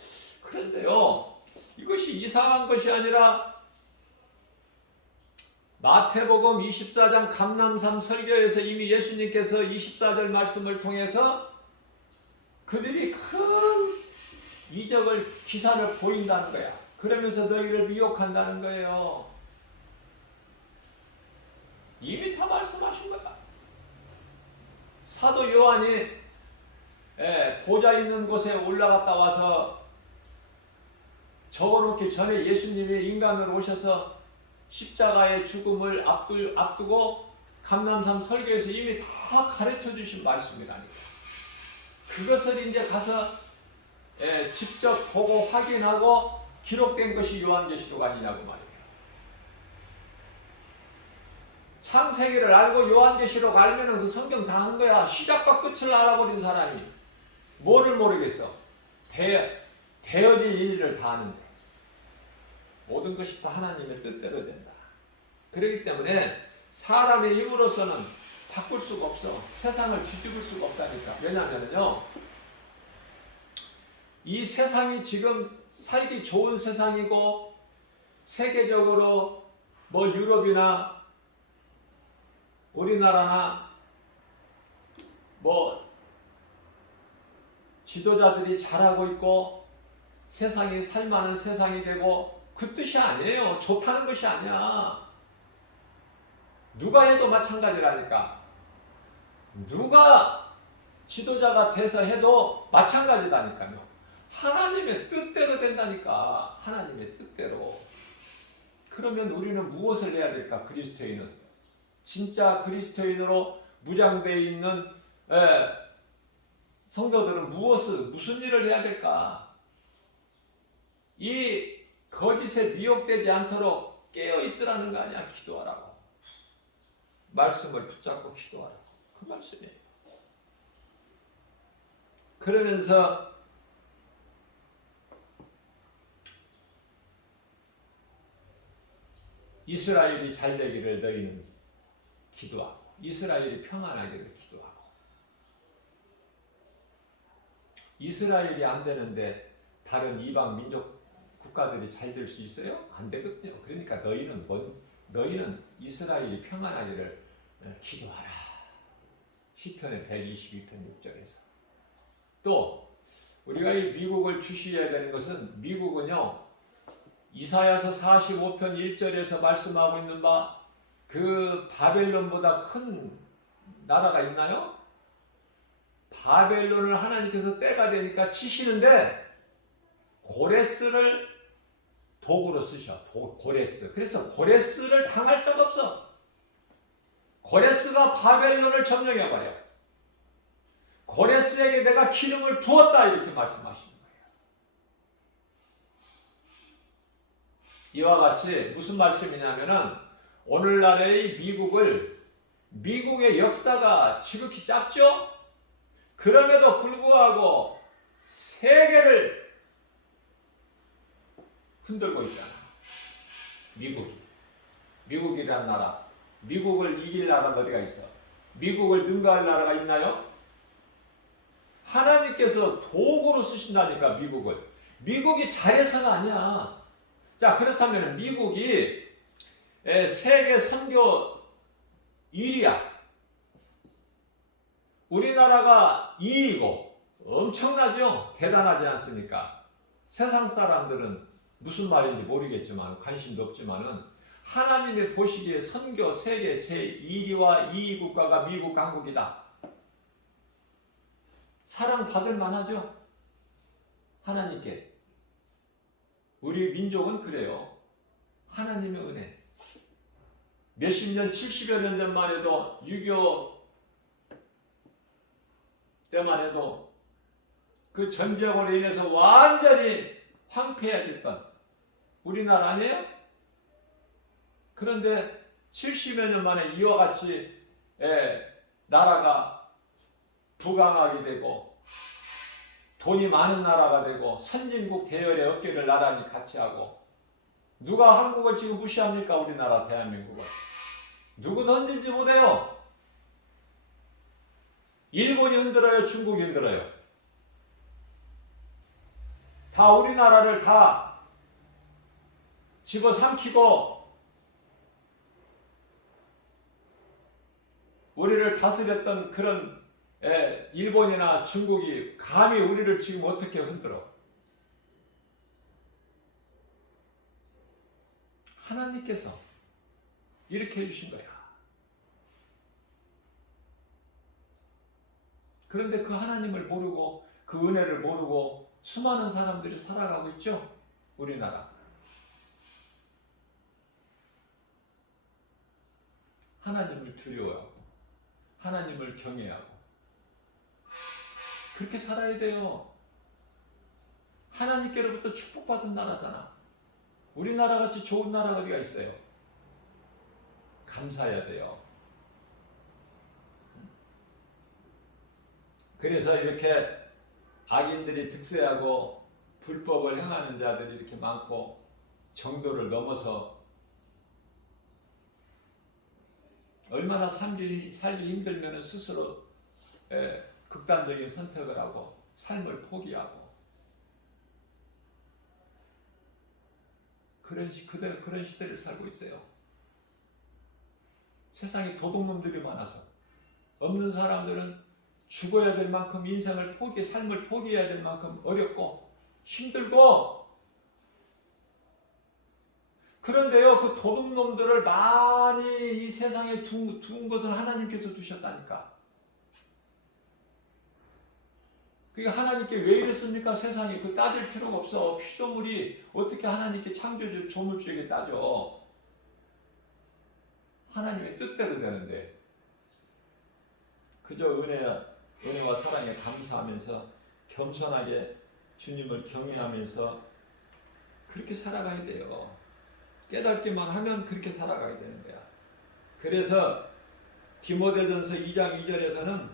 그런데요, 이것이 이상한 것이 아니라 마태복음 24장 감람산 설교에서 이미 예수님께서 24절 말씀을 통해서 그들이 큰 이적을, 기사를 보인다는 거야. 그러면서 너희를 미혹한다는 거예요. 이미 다 말씀하신 거야. 사도 요한이 보좌 있는 곳에 올라갔다 와서 적어놓기 전에 예수님이 인간으로 오셔서 십자가의 죽음을 앞두고 감람산 설교에서 이미 다 가르쳐 주신 말씀이라니까. 그것을 이제 가서 직접 보고 확인하고 기록된 것이 요한계시록 아니냐고 말이에요. 창세기를 알고 요한계시록 알면은 그 성경 다 한 거야. 시작과 끝을 알아버린 사람이 뭐를 모르겠어. 되어질 일을 다 아는데 모든 것이 다 하나님의 뜻대로 된다. 그렇기 때문에 사람의 힘으로서는 바꿀 수가 없어. 세상을 뒤집을 수가 없다니까. 왜냐하면요, 이 세상이 지금 살기 좋은 세상이고, 세계적으로 뭐 유럽이나 우리나라나 뭐 지도자들이 잘하고 있고 세상이 살만한 세상이 되고, 그 뜻이 아니에요. 좋다는 것이 아니야. 누가 해도 마찬가지라니까. 누가 지도자가 돼서 해도 마찬가지다니까요. 하나님의 뜻대로 된다니까. 하나님의 뜻대로. 그러면 우리는 무엇을 해야 될까? 그리스도인은 진짜 그리스도인으로 무장되어 있는 성도들은 무슨 일을 해야 될까? 이 거짓에 미혹되지 않도록 깨어 있으라는 거 아니야. 기도하라고. 말씀을 붙잡고 기도하라고. 그 말씀이에요. 그러면서 이스라엘이 잘 되기를 너희는 기도하고, 이스라엘이 평안하기를 기도하고. 이스라엘이 안 되는데 다른 이방 민족 국가들이 잘 될 수 있어요? 안 되거든요. 그러니까 너희는 이스라엘이 평안하기를 기도하라. 시편의 122편 6절에서. 또 우리가 이 미국을 주시해야 되는 것은, 미국은요, 이사야서 45편 1절에서 말씀하고 있는 바, 그 바벨론보다 큰 나라가 있나요? 바벨론을 하나님께서 때가 되니까 치시는데 고레스를 도구로 쓰셔. 고레스. 그래서 고레스를 당할 적 없어. 고레스가 바벨론을 점령해버려. 고레스에게 내가 기름을 부었다, 이렇게 말씀하시는 거예요. 이와 같이 무슨 말씀이냐면은, 오늘날의 미국의 역사가 지극히 짧죠? 그럼에도 불구하고 세계를 흔들고 있잖아. 미국이란 나라. 미국을 이길 나라가 어디가 있어? 미국을 능가할 나라가 있나요? 하나님께서 도구로 쓰신다니까, 미국을. 미국이 잘해서가 아니야. 자, 그렇다면 미국이 세계 선교 1위야. 우리나라가 2위고 엄청나죠? 대단하지 않습니까? 세상 사람들은 무슨 말인지 모르겠지만, 관심도 없지만은, 하나님이 보시기에 선교 세계 제1위와 2위 국가가 미국, 한국이다. 사랑받을 만하죠? 하나님께. 우리 민족은 그래요. 하나님의 은혜. 몇십 년, 70여 년 전만 해도 6.25 때만 해도 그 전쟁으로 인해서 완전히 황폐해졌던 우리나라 아니에요? 그런데 70여 년 만에 이와 같이 나라가 부강하게 되고 돈이 많은 나라가 되고 선진국 대열의 어깨를 나란히 같이 하고, 누가 한국을 지금 무시합니까? 우리나라 대한민국을. 누구는 흔들지 못해요. 일본이 흔들어요? 중국이 흔들어요? 다 우리나라를 다 집어삼키고 우리를 다스렸던 그런 일본이나 중국이 감히 우리를 지금 어떻게 흔들어? 하나님께서 이렇게 해주신 거야. 그런데 그 하나님을 모르고 그 은혜를 모르고 수많은 사람들이 살아가고 있죠? 우리나라. 하나님을 두려워하고 하나님을 경외하고 그렇게 살아야 돼요. 하나님께로부터 축복받은 나라잖아. 우리나라 같이 좋은 나라가 어디가 있어요? 감사해야 돼요. 그래서 이렇게 악인들이 득세하고 불법을 행하는 자들이 이렇게 많고 정도를 넘어서 얼마나 살기 힘들면 스스로 극단적인 선택을 하고 삶을 포기하고 그런 시대를 살고 있어요. 세상에 도둑놈들이 많아서 없는 사람들은 죽어야 될 만큼 인생을 삶을 포기해야 될 만큼 어렵고 힘들고, 그런데요, 그 도둑놈들을 많이 이 세상에 둔 것은 하나님께서 두셨다니까. 그게 하나님께 왜 이랬습니까? 세상에 그 따질 필요가 없어. 피조물이 어떻게 하나님께 창조주 조물주에게 따져? 하나님의 뜻대로 되는데, 그저 은혜와 사랑에 감사하면서 겸손하게 주님을 경외하면서 그렇게 살아가야 돼요. 깨닫기만 하면 그렇게 살아가야 되는 거야. 그래서 디모데전서 2장 2절에서는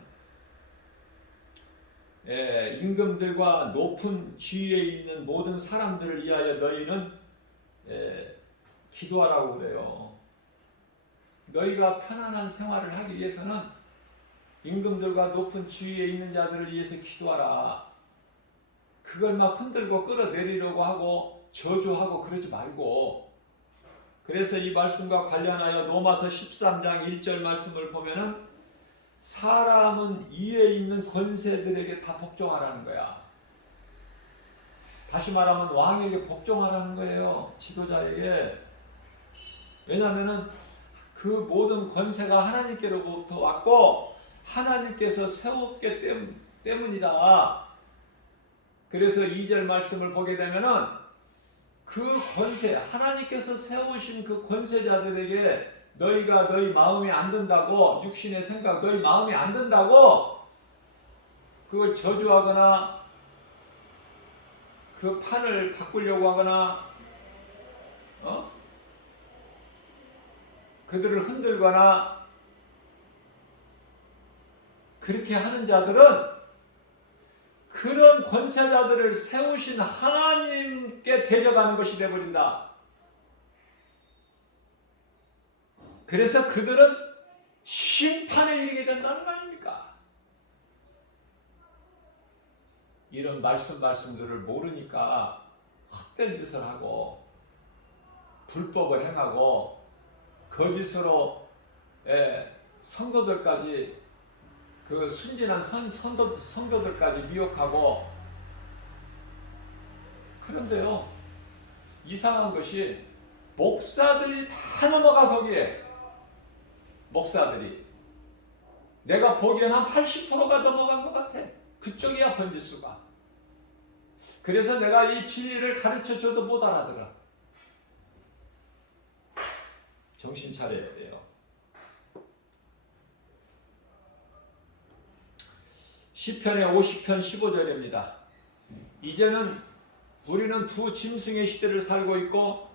임금들과 높은 지위에 있는 모든 사람들을 위하여 너희는 기도하라고 그래요. 너희가 편안한 생활을 하기 위해서는 임금들과 높은 지위에 있는 자들을 위해서 기도하라. 그걸 막 흔들고 끌어내리려고 하고 저주하고 그러지 말고. 그래서 이 말씀과 관련하여 로마서 13장 1절 말씀을 보면은 사람은 위에 있는 권세들에게 다 복종하라는 거야. 다시 말하면 왕에게 복종하라는 거예요. 지도자에게. 왜냐하면은 그 모든 권세가 하나님께로부터 왔고 하나님께서 세웠기 때문이다. 그래서 2절 말씀을 보게 되면은 그 권세, 하나님께서 세우신 그 권세자들에게 너희가 너희 마음에 안 든다고, 육신의 생각, 너희 마음에 안 든다고 그걸 저주하거나 그 판을 바꾸려고 하거나 그들을 흔들거나 그렇게 하는 자들은 그런 권세자들을 세우신 하나님께 대적하는 것이 되어버린다. 그래서 그들은 심판에 이르게 된다는 거 아닙니까? 이런 말씀들을 모르니까 헛된 짓을 하고 불법을 행하고 거짓으로 성도들까지 그 순진한 성도들까지 미혹하고. 그런데요, 이상한 것이 목사들이 다 넘어가. 거기에 목사들이 내가 보기엔 한 80%가 넘어간 것 같아. 그쪽이야 번지수가. 그래서 내가 이 진리를 가르쳐줘도 못 알아들어. 정신 차려야 돼요. 시편의 50편 15절입니다. 이제는 우리는 두 짐승의 시대를 살고 있고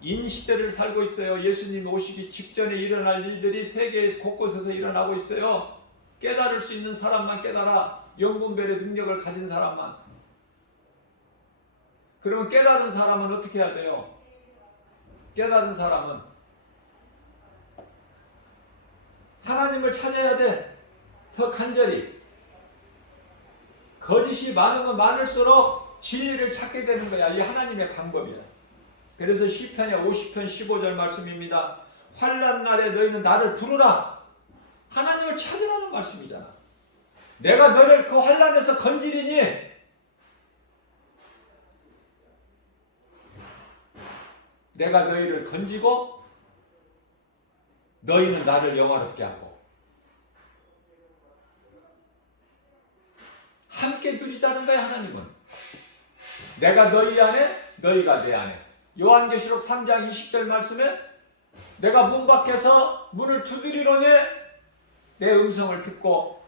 인시대를 살고 있어요. 예수님이 오시기 직전에 일어날 일들이 세계 곳곳에서 일어나고 있어요. 깨달을 수 있는 사람만 깨달아. 영분별의 능력을 가진 사람만. 그러면 깨달은 사람은 어떻게 해야 돼요? 깨달은 사람은 하나님을 찾아야 돼. 더 간절히. 거짓이 많으면 많을수록 진리를 찾게 되는 거야. 이 하나님의 방법이야. 그래서 시편의 50편 15절 말씀입니다. 환난 날에 너희는 나를 부르라. 하나님을 찾으라는 말씀이잖아. 내가 너를 그 환난에서 건지리니 내가 너희를 건지고 너희는 나를 영화롭게 하고 함께 누리자는 거야. 하나님은 내가 너희 안에 너희가 내 안에. 요한계시록 3장 20절 말씀에 내가 문 밖에서 문을 두드리노니 내 음성을 듣고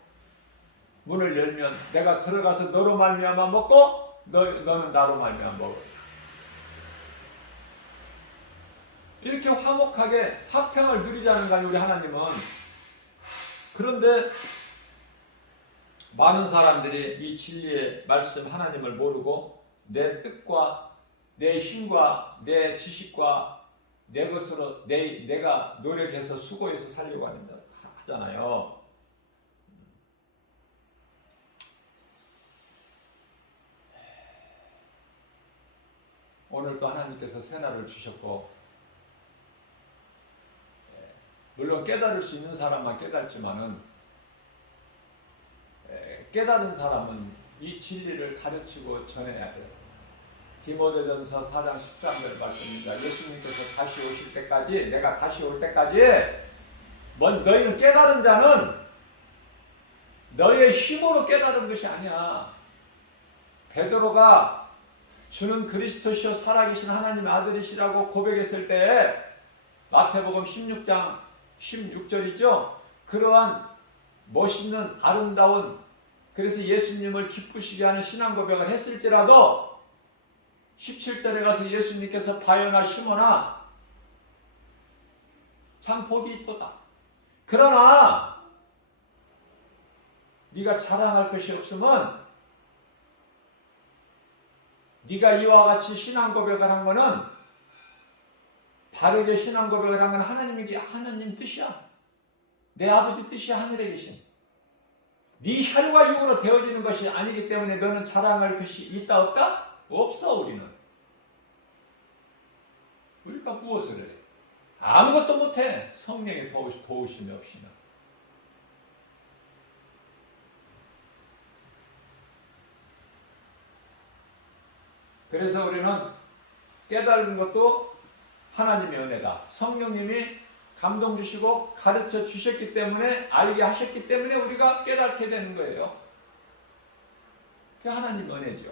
문을 열면 내가 들어가서 너로 말미암아 먹고 너는 나로 말미암아 먹어. 이렇게 화목하게 화평을 누리자는 거예요. 우리 하나님은. 그런데 많은 사람들이 이 진리의 말씀 하나님을 모르고 내 뜻과 내 힘과 내 지식과 내 것으로 내가 노력해서 수고해서 살려고 하잖아요. 오늘도 하나님께서 새날을 주셨고, 물론 깨달을 수 있는 사람만 깨닫지만은 깨달은 사람은 이 진리를 가르치고 전해야 돼요. 디모데전서 4장 13절 말씀입니다. 예수님께서 다시 오실 때까지, 내가 다시 올 때까지 너희는 깨달은 자는 너희의 힘으로 깨달은 것이 아니야. 베드로가 주는 그리스도시요 살아계신 하나님의 아들이시라고 고백했을 때 마태복음 16장 16절이죠. 그러한 멋있는 아름다운, 그래서 예수님을 기쁘시게 하는 신앙 고백을 했을지라도 17절에 가서 예수님께서 바요나 시몬아 참 복이 있도다. 그러나 네가 자랑할 것이 없으면 네가 이와 같이 신앙 고백을 한 거는, 바르게 신앙 고백을 한 건 하나님 뜻이야. 내 아버지 뜻이야. 하늘에 계신. 네 혈과 육으로 되어지는 것이 아니기 때문에 너는 자랑할 것이 있다 없다? 없어. 우리가 무엇을 해? 아무것도 못해. 성령의 도우심이 없이는. 그래서 우리는 깨달은 것도 하나님의 은혜다. 성령님이 감동 주시고 가르쳐 주셨기 때문에, 알게 하셨기 때문에 우리가 깨닫게 되는 거예요. 그게 하나님의 은혜죠.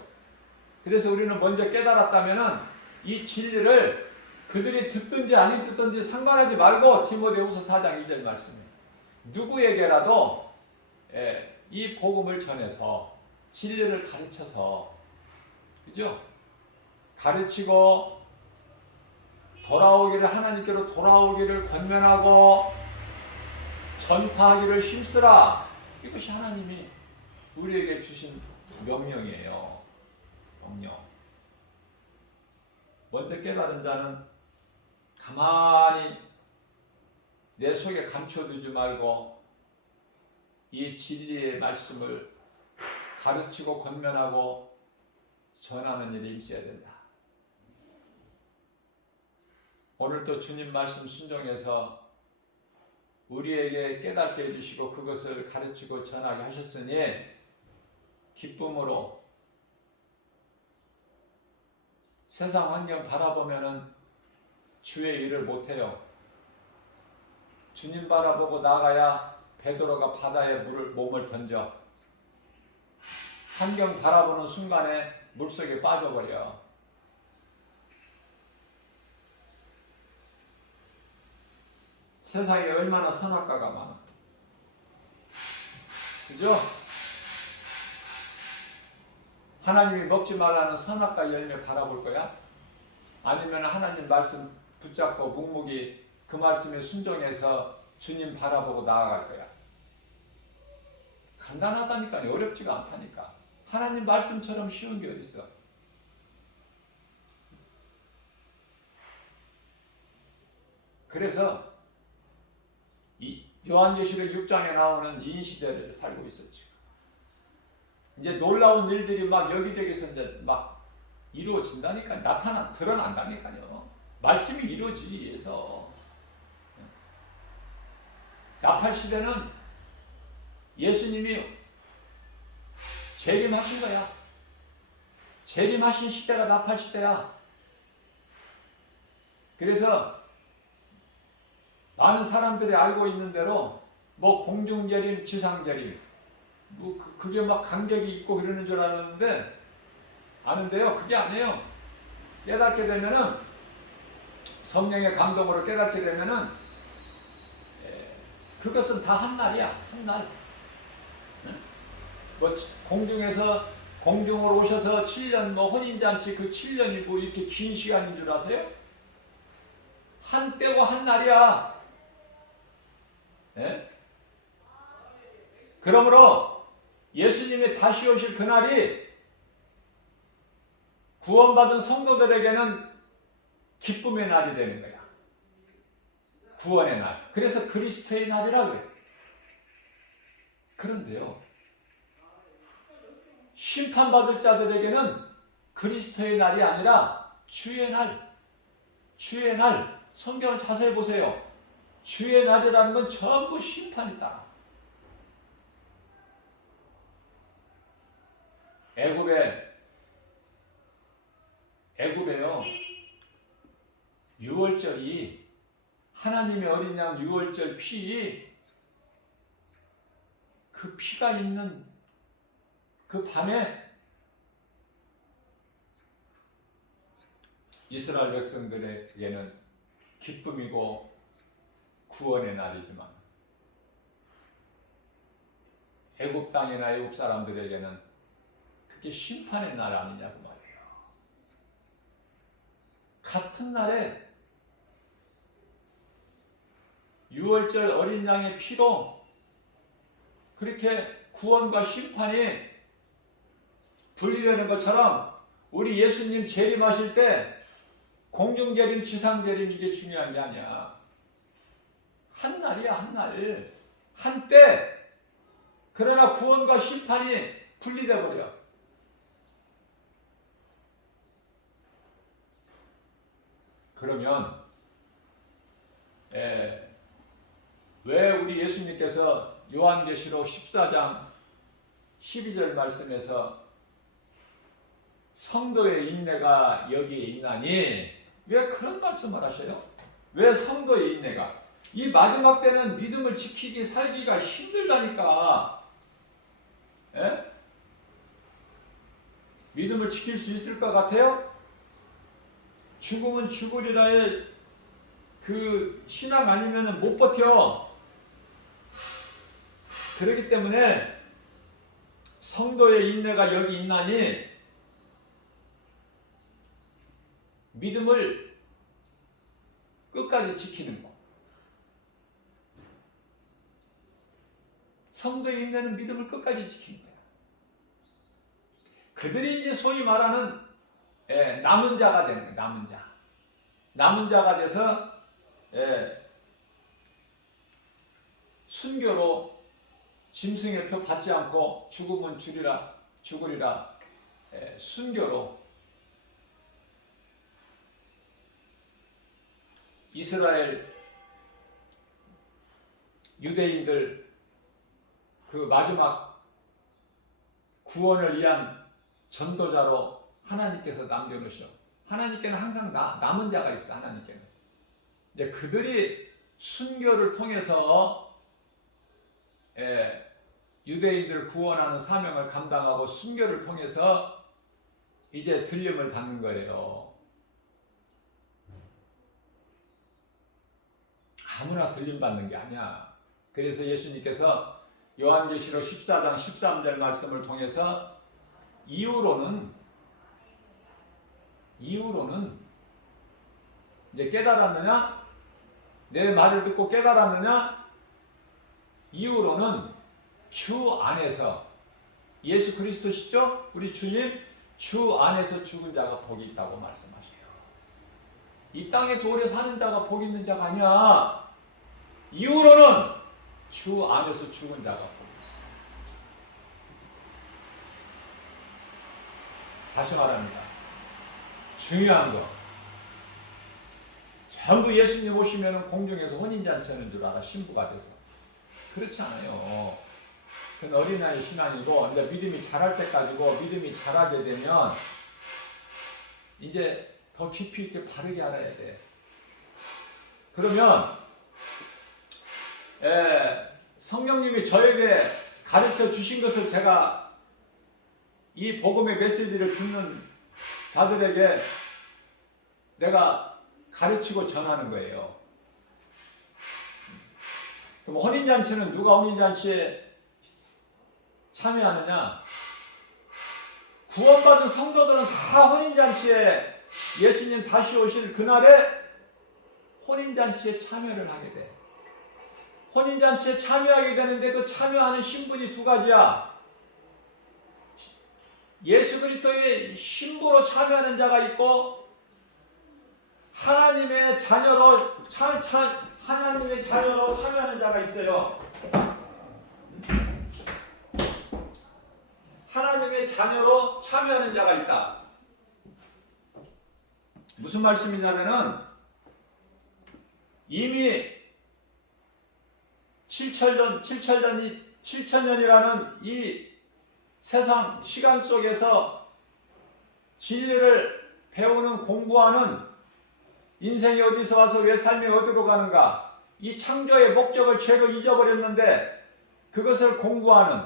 그래서 우리는 먼저 깨달았다면 이 진리를 그들이 듣든지 아니 듣든지 상관하지 말고, 디모데후서 4장 2절 말씀에 누구에게라도 이 복음을 전해서 진리를 가르쳐서, 그죠? 가르치고 하나님께로 돌아오기를 권면하고 전파하기를 힘쓰라. 이것이 하나님이 우리에게 주신 명령이에요. 명령. 먼저 깨달은 자는 가만히 내 속에 감춰두지 말고 이 진리의 말씀을 가르치고 권면하고 전하는 일에 임해야 된다. 오늘 또 주님 말씀 순종해서 우리에게 깨닫게 해주시고 그것을 가르치고 전하게 하셨으니 기쁨으로 세상 환경 바라보면은 주의 일을 못해요. 주님 바라보고 나가야 베드로가 바다에 몸을 던져 환경 바라보는 순간에 물속에 빠져버려. 세상에 얼마나 선악과가 많아. 그죠? 하나님이 먹지 말라는 선악과 열매 바라볼 거야? 아니면 하나님 말씀 붙잡고 묵묵히 그 말씀에 순종해서 주님 바라보고 나아갈 거야? 간단하다니까요. 어렵지가 않다니까. 하나님 말씀처럼 쉬운 게 어딨어. 그래서 이 요한계시록 6장에 나오는 이 시대를 살고 있었지. 이제 놀라운 일들이 막 여기저기서 이제 막 이루어진다니까요. 드러난다니까요. 말씀이 이루어지기 위해서. 나팔 시대는 예수님이 재림하신 거야. 재림하신 시대가 나팔 시대야. 그래서 많은 사람들이 알고 있는 대로 뭐 공중재림, 지상재림 뭐 그게 막 간격이 있고 그러는 줄 아는데요. 그게 아니에요. 깨닫게 되면은 성령의 감동으로 깨닫게 되면은 그것은 다 한 날이야. 한 날. 뭐 공중으로 오셔서 7년 뭐 혼인잔치 그 7년이 뭐 이렇게 긴 시간인 줄 아세요? 한 때고 한 날이야. 예? 그러므로 예수님이 다시 오실 그날이 구원받은 성도들에게는 기쁨의 날이 되는 거야. 구원의 날. 그래서 그리스도의 날이라고 해요. 그런데요, 심판받을 자들에게는 그리스도의 날이 아니라 주의 날. 주의 날. 성경을 자세히 보세요. 주의 날이라는 건 전부 심판이다. 애굽에요. 유월절이 하나님의 어린 양 유월절 그 피가 있는 그 밤에 이스라엘 백성들에게는 기쁨이고 구원의 날이지만 애굽 땅이나 애굽 사람들에게는 그게 심판의 날 아니냐고 말이에요. 같은 날에 유월절 어린 양의 피로 그렇게 구원과 심판이 분리되는 것처럼 우리 예수님 재림하실 때 공중재림, 지상재림 이게 중요한 게 아니야. 한 날이야, 한 날. 한때. 그러나 구원과 심판이 분리돼 버려. 그러면 왜 우리 예수님께서 요한계시록 14장 12절 말씀에서 성도의 인내가 여기에 있나니 왜 그런 말씀을 하셔요? 왜 성도의 인내가? 이 마지막 때는 믿음을 지키기 살기가 힘들다니까. 에? 믿음을 지킬 수 있을 것 같아요? 죽으면 죽으리라의 그 신앙 아니면 못 버텨. 그렇기 때문에 성도의 인내가 여기 있나니 믿음을 끝까지 지키는 것. 성도의 인내는 믿음을 끝까지 지키는 거야. 그들이 이제 소위 말하는 남은 자가 되는 거야. 남은 자. 남은 자가 돼서 순교로 짐승의 표 받지 않고 죽으면 죽으리라 순교로 이스라엘 유대인들 그 마지막 구원을 위한 전도자로 하나님께서 남겨놓으셔. 하나님께는 항상 남은 자가 있어. 하나님께는 이제 그들이 순교를 통해서 유대인들을 구원하는 사명을 감당하고 순교를 통해서 이제 들림을 받는 거예요. 아무나 들림 받는 게 아니야. 그래서 예수님께서 요한계시록 14장 13절 말씀을 통해서 이후로는 이제 깨달았느냐? 내 말을 듣고 깨달았느냐? 이후로는 주 안에서 예수 그리스도시죠? 우리 주님 주 안에서 죽은 자가 복이 있다고 말씀하셔요. 이 땅에서 오래 사는 자가 복 있는 자가 아니야. 이후로는 주 안에서 죽은 자가 복이 있어요. 다시 말합니다. 중요한 거. 전부 예수님 오시면 공중에서 혼인잔치 하는 줄 알아. 신부가 돼서. 그렇지 않아요. 그건 어린아이 신앙이고 이제 믿음이 자랄 때까지고 믿음이 자라게 되면 이제 더 깊이 있게 바르게 알아야 돼. 그러면 성령님이 저에게 가르쳐 주신 것을 제가 이 복음의 메시지를 듣는 자들에게 내가 가르치고 전하는 거예요. 그럼 혼인잔치는 누가 혼인잔치에 참여하느냐? 구원받은 성도들은 다 혼인잔치에 예수님 다시 오실 그날에 혼인잔치에 참여를 하게 돼. 혼인잔치에 참여하게 되는데 그 참여하는 신분이 두 가지야. 예수 그리스도의 신부로 참여하는 자가 있고 하나님의 자녀로 참여하는 자가 있어요. 하나님의 자녀로 참여하는 자가 있다. 무슨 말씀이냐면은 이미 7천년이라는 이 세상 시간 속에서 진리를 배우는 공부하는 인생이 어디서 와서 왜 삶이 어디로 가는가, 이 창조의 목적을 죄로 잊어버렸는데 그것을 공부하는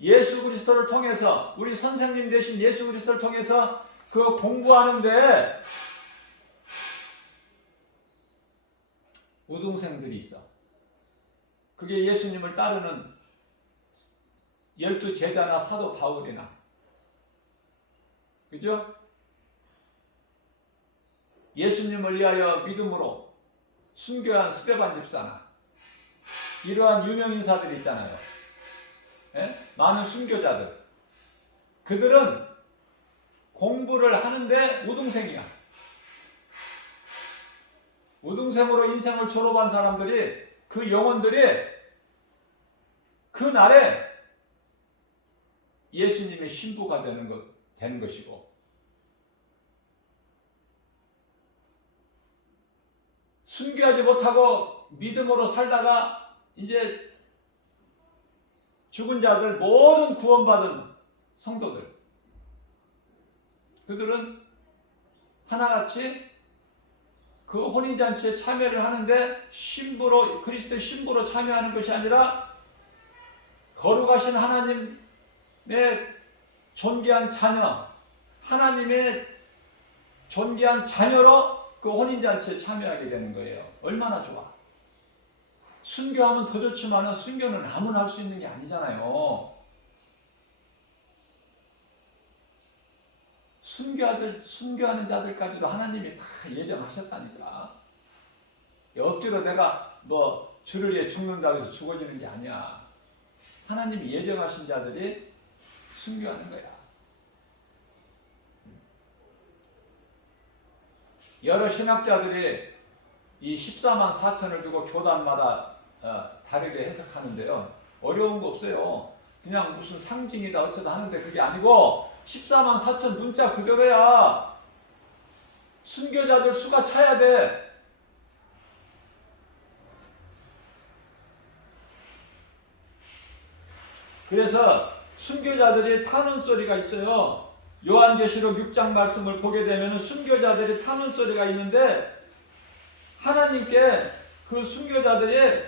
예수 그리스도를 통해서, 우리 선생님 되신 예수 그리스도를 통해서 그 공부하는데 우등생들이 있어. 그게 예수님을 따르는 12제자나 사도 바울이나, 그죠? 예수님을 위하여 믿음으로 순교한 스데반 집사나 이러한 유명 인사들이 있잖아요. 많은 순교자들. 그들은 공부를 하는데 우등생이야. 우등생으로 인생을 졸업한 사람들이, 그 영혼들이 그 날에 예수님의 신부가 되는 것이고, 순교하지 못하고 믿음으로 살다가 이제 죽은 자들, 모든 구원받은 성도들, 그들은 하나같이 그 혼인잔치에 참여를 하는데 신부로, 그리스도의 신부로 참여하는 것이 아니라 거룩하신 하나님의 존귀한 자녀, 하나님의 존귀한 자녀로 그 혼인잔치에 참여하게 되는 거예요. 얼마나 좋아. 순교하면 더 좋지만 순교는 아무나 할 수 있는 게 아니잖아요. 순교하는 자들까지도 하나님이 다 예정하셨다니까. 억지로 내가 주를 위해 죽는다고 해서 죽어지는 게 아니야. 하나님이 예정하신 자들이 순교하는 거야. 여러 신학자들이 이 14만 4천을 두고 교단마다 다르게 해석하는데요. 어려운 거 없어요. 그냥 무슨 상징이다 어쩌다 하는데 그게 아니고 14만 4천 문자 그대로야. 순교자들 수가 차야 돼. 그래서 순교자들이 타는 소리가 있어요. 요한계시록 6장 말씀을 보게 되면 순교자들이 타는 소리가 있는데 하나님께 그 순교자들이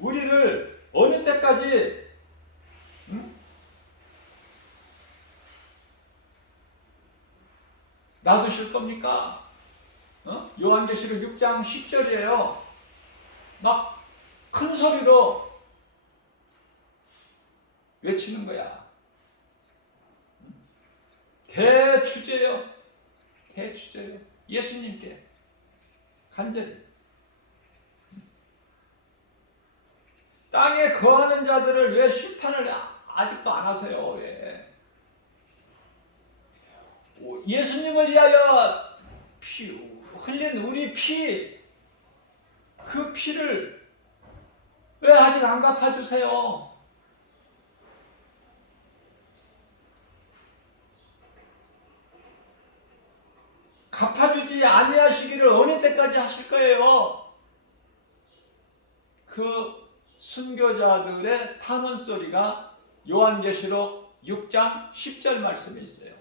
우리를 어느 때까지 놔두실 겁니까? 요한계시록 6장 10절이에요. 막 큰 소리로 외치는 거야. 대추제요. 대추제요. 예수님께 간절히. 땅에 거하는 자들을 왜 심판을 아직도 안 하세요? 왜? 예수님을 위하여 흘린 우리 피, 그 피를 왜 아직 안 갚아주세요? 갚아주지 아니하시기를 어느 때까지 하실 거예요? 그 순교자들의 탄원 소리가 요한계시록 6장 10절 말씀에 있어요.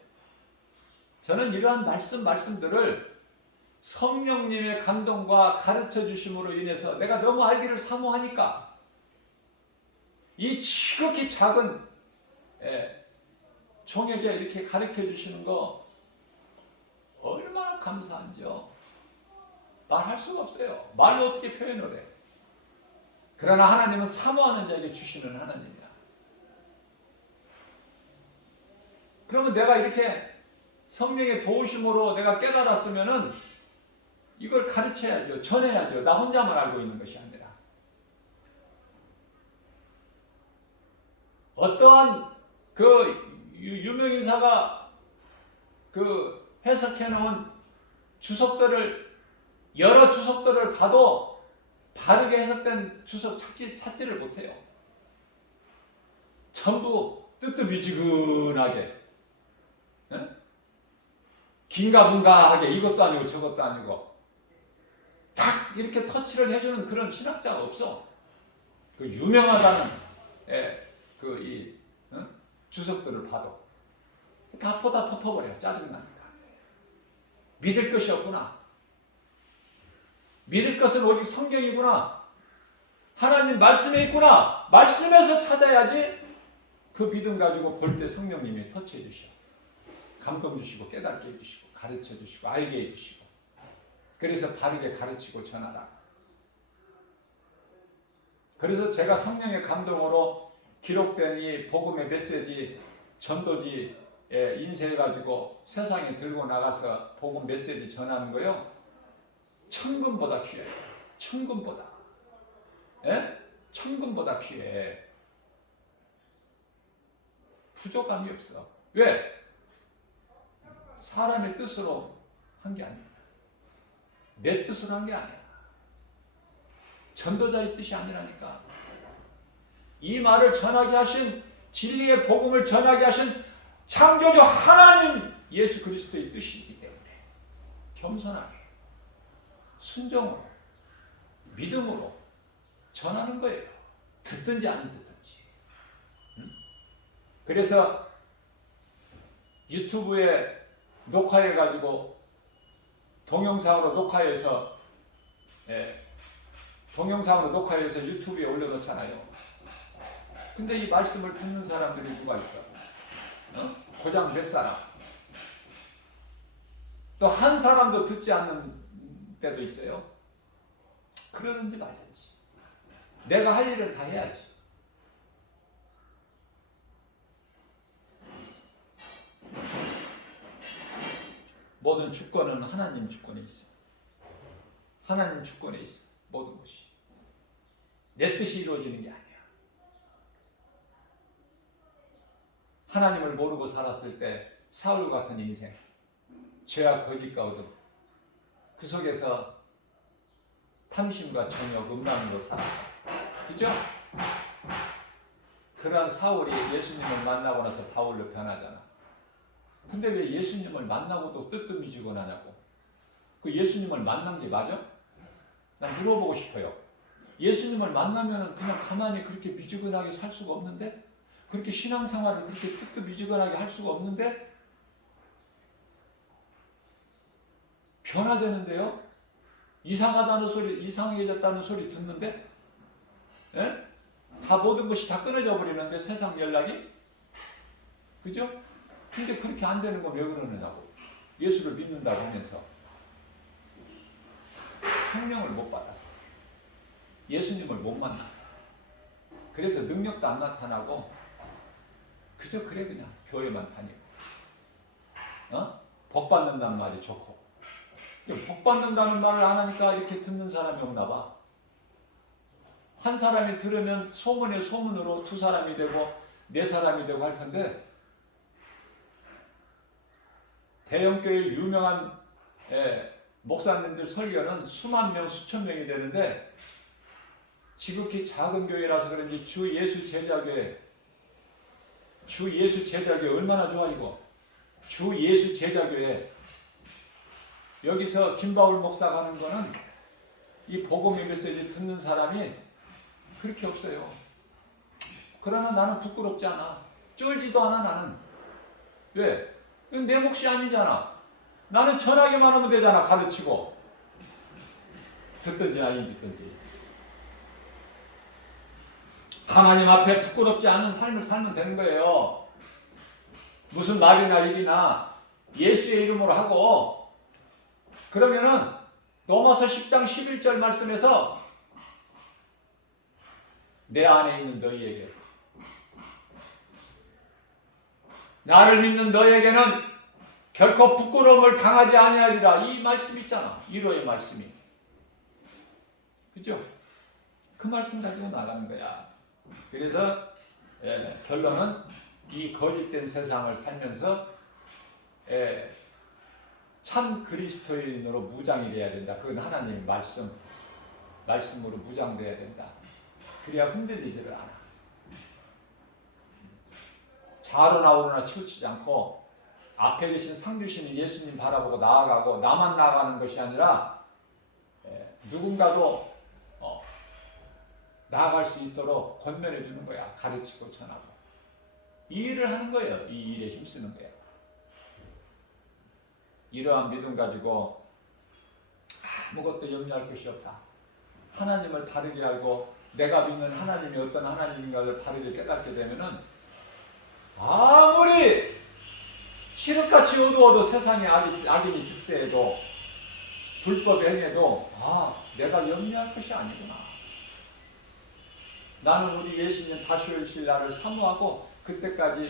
저는 이러한 말씀들을 성령님의 감동과 가르쳐 주심으로 인해서 내가 너무 알기를 사모하니까 이 지극히 작은 종에게 이렇게 가르쳐 주시는 거 얼마나 감사한지요. 말할 수가 없어요. 말로 어떻게 표현을 해. 그러나 하나님은 사모하는 자에게 주시는 하나님이야. 그러면 내가 이렇게 성령의 도우심으로 내가 깨달았으면은 이걸 가르쳐야죠. 전해야죠. 나 혼자만 알고 있는 것이 아니라. 어떠한 그 유명인사가 그 해석해 놓은 주석들을 여러 주석들을 봐도 바르게 해석된 주석 찾지를 못해요. 전부 뜨뜻미지근하게 긴가분가하게 이것도 아니고 저것도 아니고 탁 이렇게 터치를 해주는 그런 신학자가 없어. 그 유명하다는 주석들을 봐도 다 덮어버려. 짜증나니까. 믿을 것이 없구나. 믿을 것은 오직 성경이구나. 하나님 말씀에 있구나. 말씀에서 찾아야지 그 믿음 가지고 볼 때 성령님이 터치해 주시고 감동 주시고 깨닫게 해주시고 가르쳐 주시고 알게 해주시고 그래서 바르게 가르치고 전하라. 그래서 제가 성령의 감동으로 기록된 이 복음의 메시지 전도지 인쇄해가지고 세상에 들고 나가서 복음 메시지 전하는 거요. 천금보다 귀해요. 천금보다. 천금보다 귀해. 부족함이 없어. 왜? 사람의 뜻으로 한 게 아니야. 내 뜻으로 한 게 아니야. 전도자의 뜻이 아니라니까. 이 말을 전하게 하신 진리의 복음을 전하게 하신 창조주 하나님 예수 그리스도의 뜻이기 때문에 겸손하게 순종으로 믿음으로 전하는 거예요. 듣든지 안 듣든지. 그래서 유튜브에 녹화해가지고 동영상으로 녹화해서 유튜브에 올려놓잖아요. 근데 이 말씀을 듣는 사람들이 누가 있어? 고장 몇 사람? 또 한 사람도 듣지 않는 때도 있어요. 그러는지 말든지. 내가 할 일은 다 해야지. 모든 주권은 하나님 주권에 있어. 하나님 주권에 있어. 모든 것이. 내 뜻이 이루어지는 게 아니야. 하나님을 모르고 살았을 때 사울 같은 인생, 죄와 거짓과 어둠, 그 속에서 탐심과 정욕, 음란으로 살았다. 그죠? 그러한 사울이 예수님을 만나고 나서 바울로 변하잖아. 근데 왜 예수님을 만나고도 뜨뜻미지근하냐고. 그 예수님을 만난 게 맞아? 난 물어보고 싶어요. 예수님을 만나면 그냥 가만히 그렇게 미지근하게 살 수가 없는데? 그렇게 신앙생활을 그렇게 뜨뜻미지근하게 할 수가 없는데? 변화되는데요? 이상하다는 소리, 이상해졌다는 소리 듣는데? 예? 다 모든 것이 다 끊어져 버리는데 세상 연락이? 그죠? 근데 그렇게 안 되는 건 왜 그러느냐고. 예수를 믿는다고 하면서 성령을 못 받아서, 예수님을 못 만나서, 그래서 능력도 안 나타나고 그저 그래 그냥 교회만 다니고, 복 받는다는 말이 좋고, 복 받는다는 말을 안 하니까 이렇게 듣는 사람이 없나 봐. 한 사람이 들으면 소문에 소문으로 두 사람이 되고 네 사람이 되고 할 텐데, 대형교회 유명한 목사님들 설교는 수만 명, 수천 명이 되는데, 지극히 작은 교회라서 그런지 주 예수 제자교회 얼마나 좋아 이거. 주 예수 제자교회 여기서 김바울 목사가 하는 거는 이 복음의 메시지 듣는 사람이 그렇게 없어요. 그러나 나는 부끄럽지 않아. 쫄지도 않아 나는. 왜? 이건 내 몫이 아니잖아. 나는 전하기만 하면 되잖아. 가르치고. 듣든지 아니 듣든지. 하나님 앞에 부끄럽지 않은 삶을 살면 되는 거예요. 무슨 말이나 일이나 예수의 이름으로 하고, 그러면은 로마서 10장 11절 말씀에서 내 안에 있는 너희에게, 나를 믿는 너희에게는 결코 부끄러움을 당하지 아니하리라, 이 말씀 있잖아. 1호의 말씀이. 그죠? 그 말씀 가지고 나가는 거야. 그래서 결론은 이 거짓된 세상을 살면서 참 그리스도인으로 무장이 돼야 된다. 그건 하나님의 말씀으로 무장돼야 된다. 그래야 흔들리지를 않아. 자로 나오거나 치우치지 않고 앞에 계신 상주시는 예수님 바라보고 나아가고, 나만 나아가는 것이 아니라 누군가도 나아갈 수 있도록 권면해 주는 거야. 가르치고 전하고. 이 일을 하는 거예요. 이 일에 힘쓰는 거예요. 이러한 믿음 가지고 아무것도 염려할 것이 없다. 하나님을 바르게 알고 내가 믿는 하나님이 어떤 하나님인가를 바르게 깨닫게 되면은 아무리 칠흑같이 어두워도 세상에 악인이 직세해도 불법 행해도 내가 염려할 것이 아니구나. 나는 우리 예수님 다시 오실 날을 사모하고 그때까지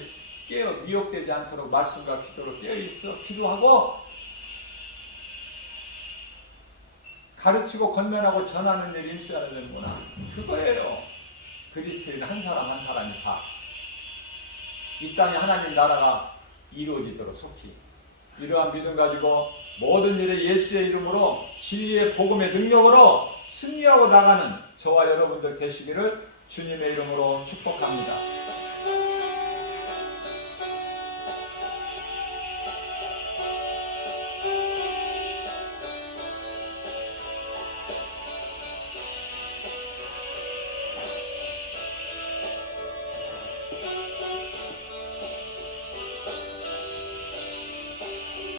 미혹되지 않도록 말씀과 기도로 깨어있어 기도하고 가르치고 권면하고 전하는 일이 있어야 되는구나. 그거예요. 그리스도인 한 사람 한 사람이 다 이 땅에 하나님 나라가 이루어지도록 속히 이러한 믿음 가지고 모든 일에 예수의 이름으로 진리의 복음의 능력으로 승리하고 나가는 저와 여러분들 되시기를 주님의 이름으로 축복합니다.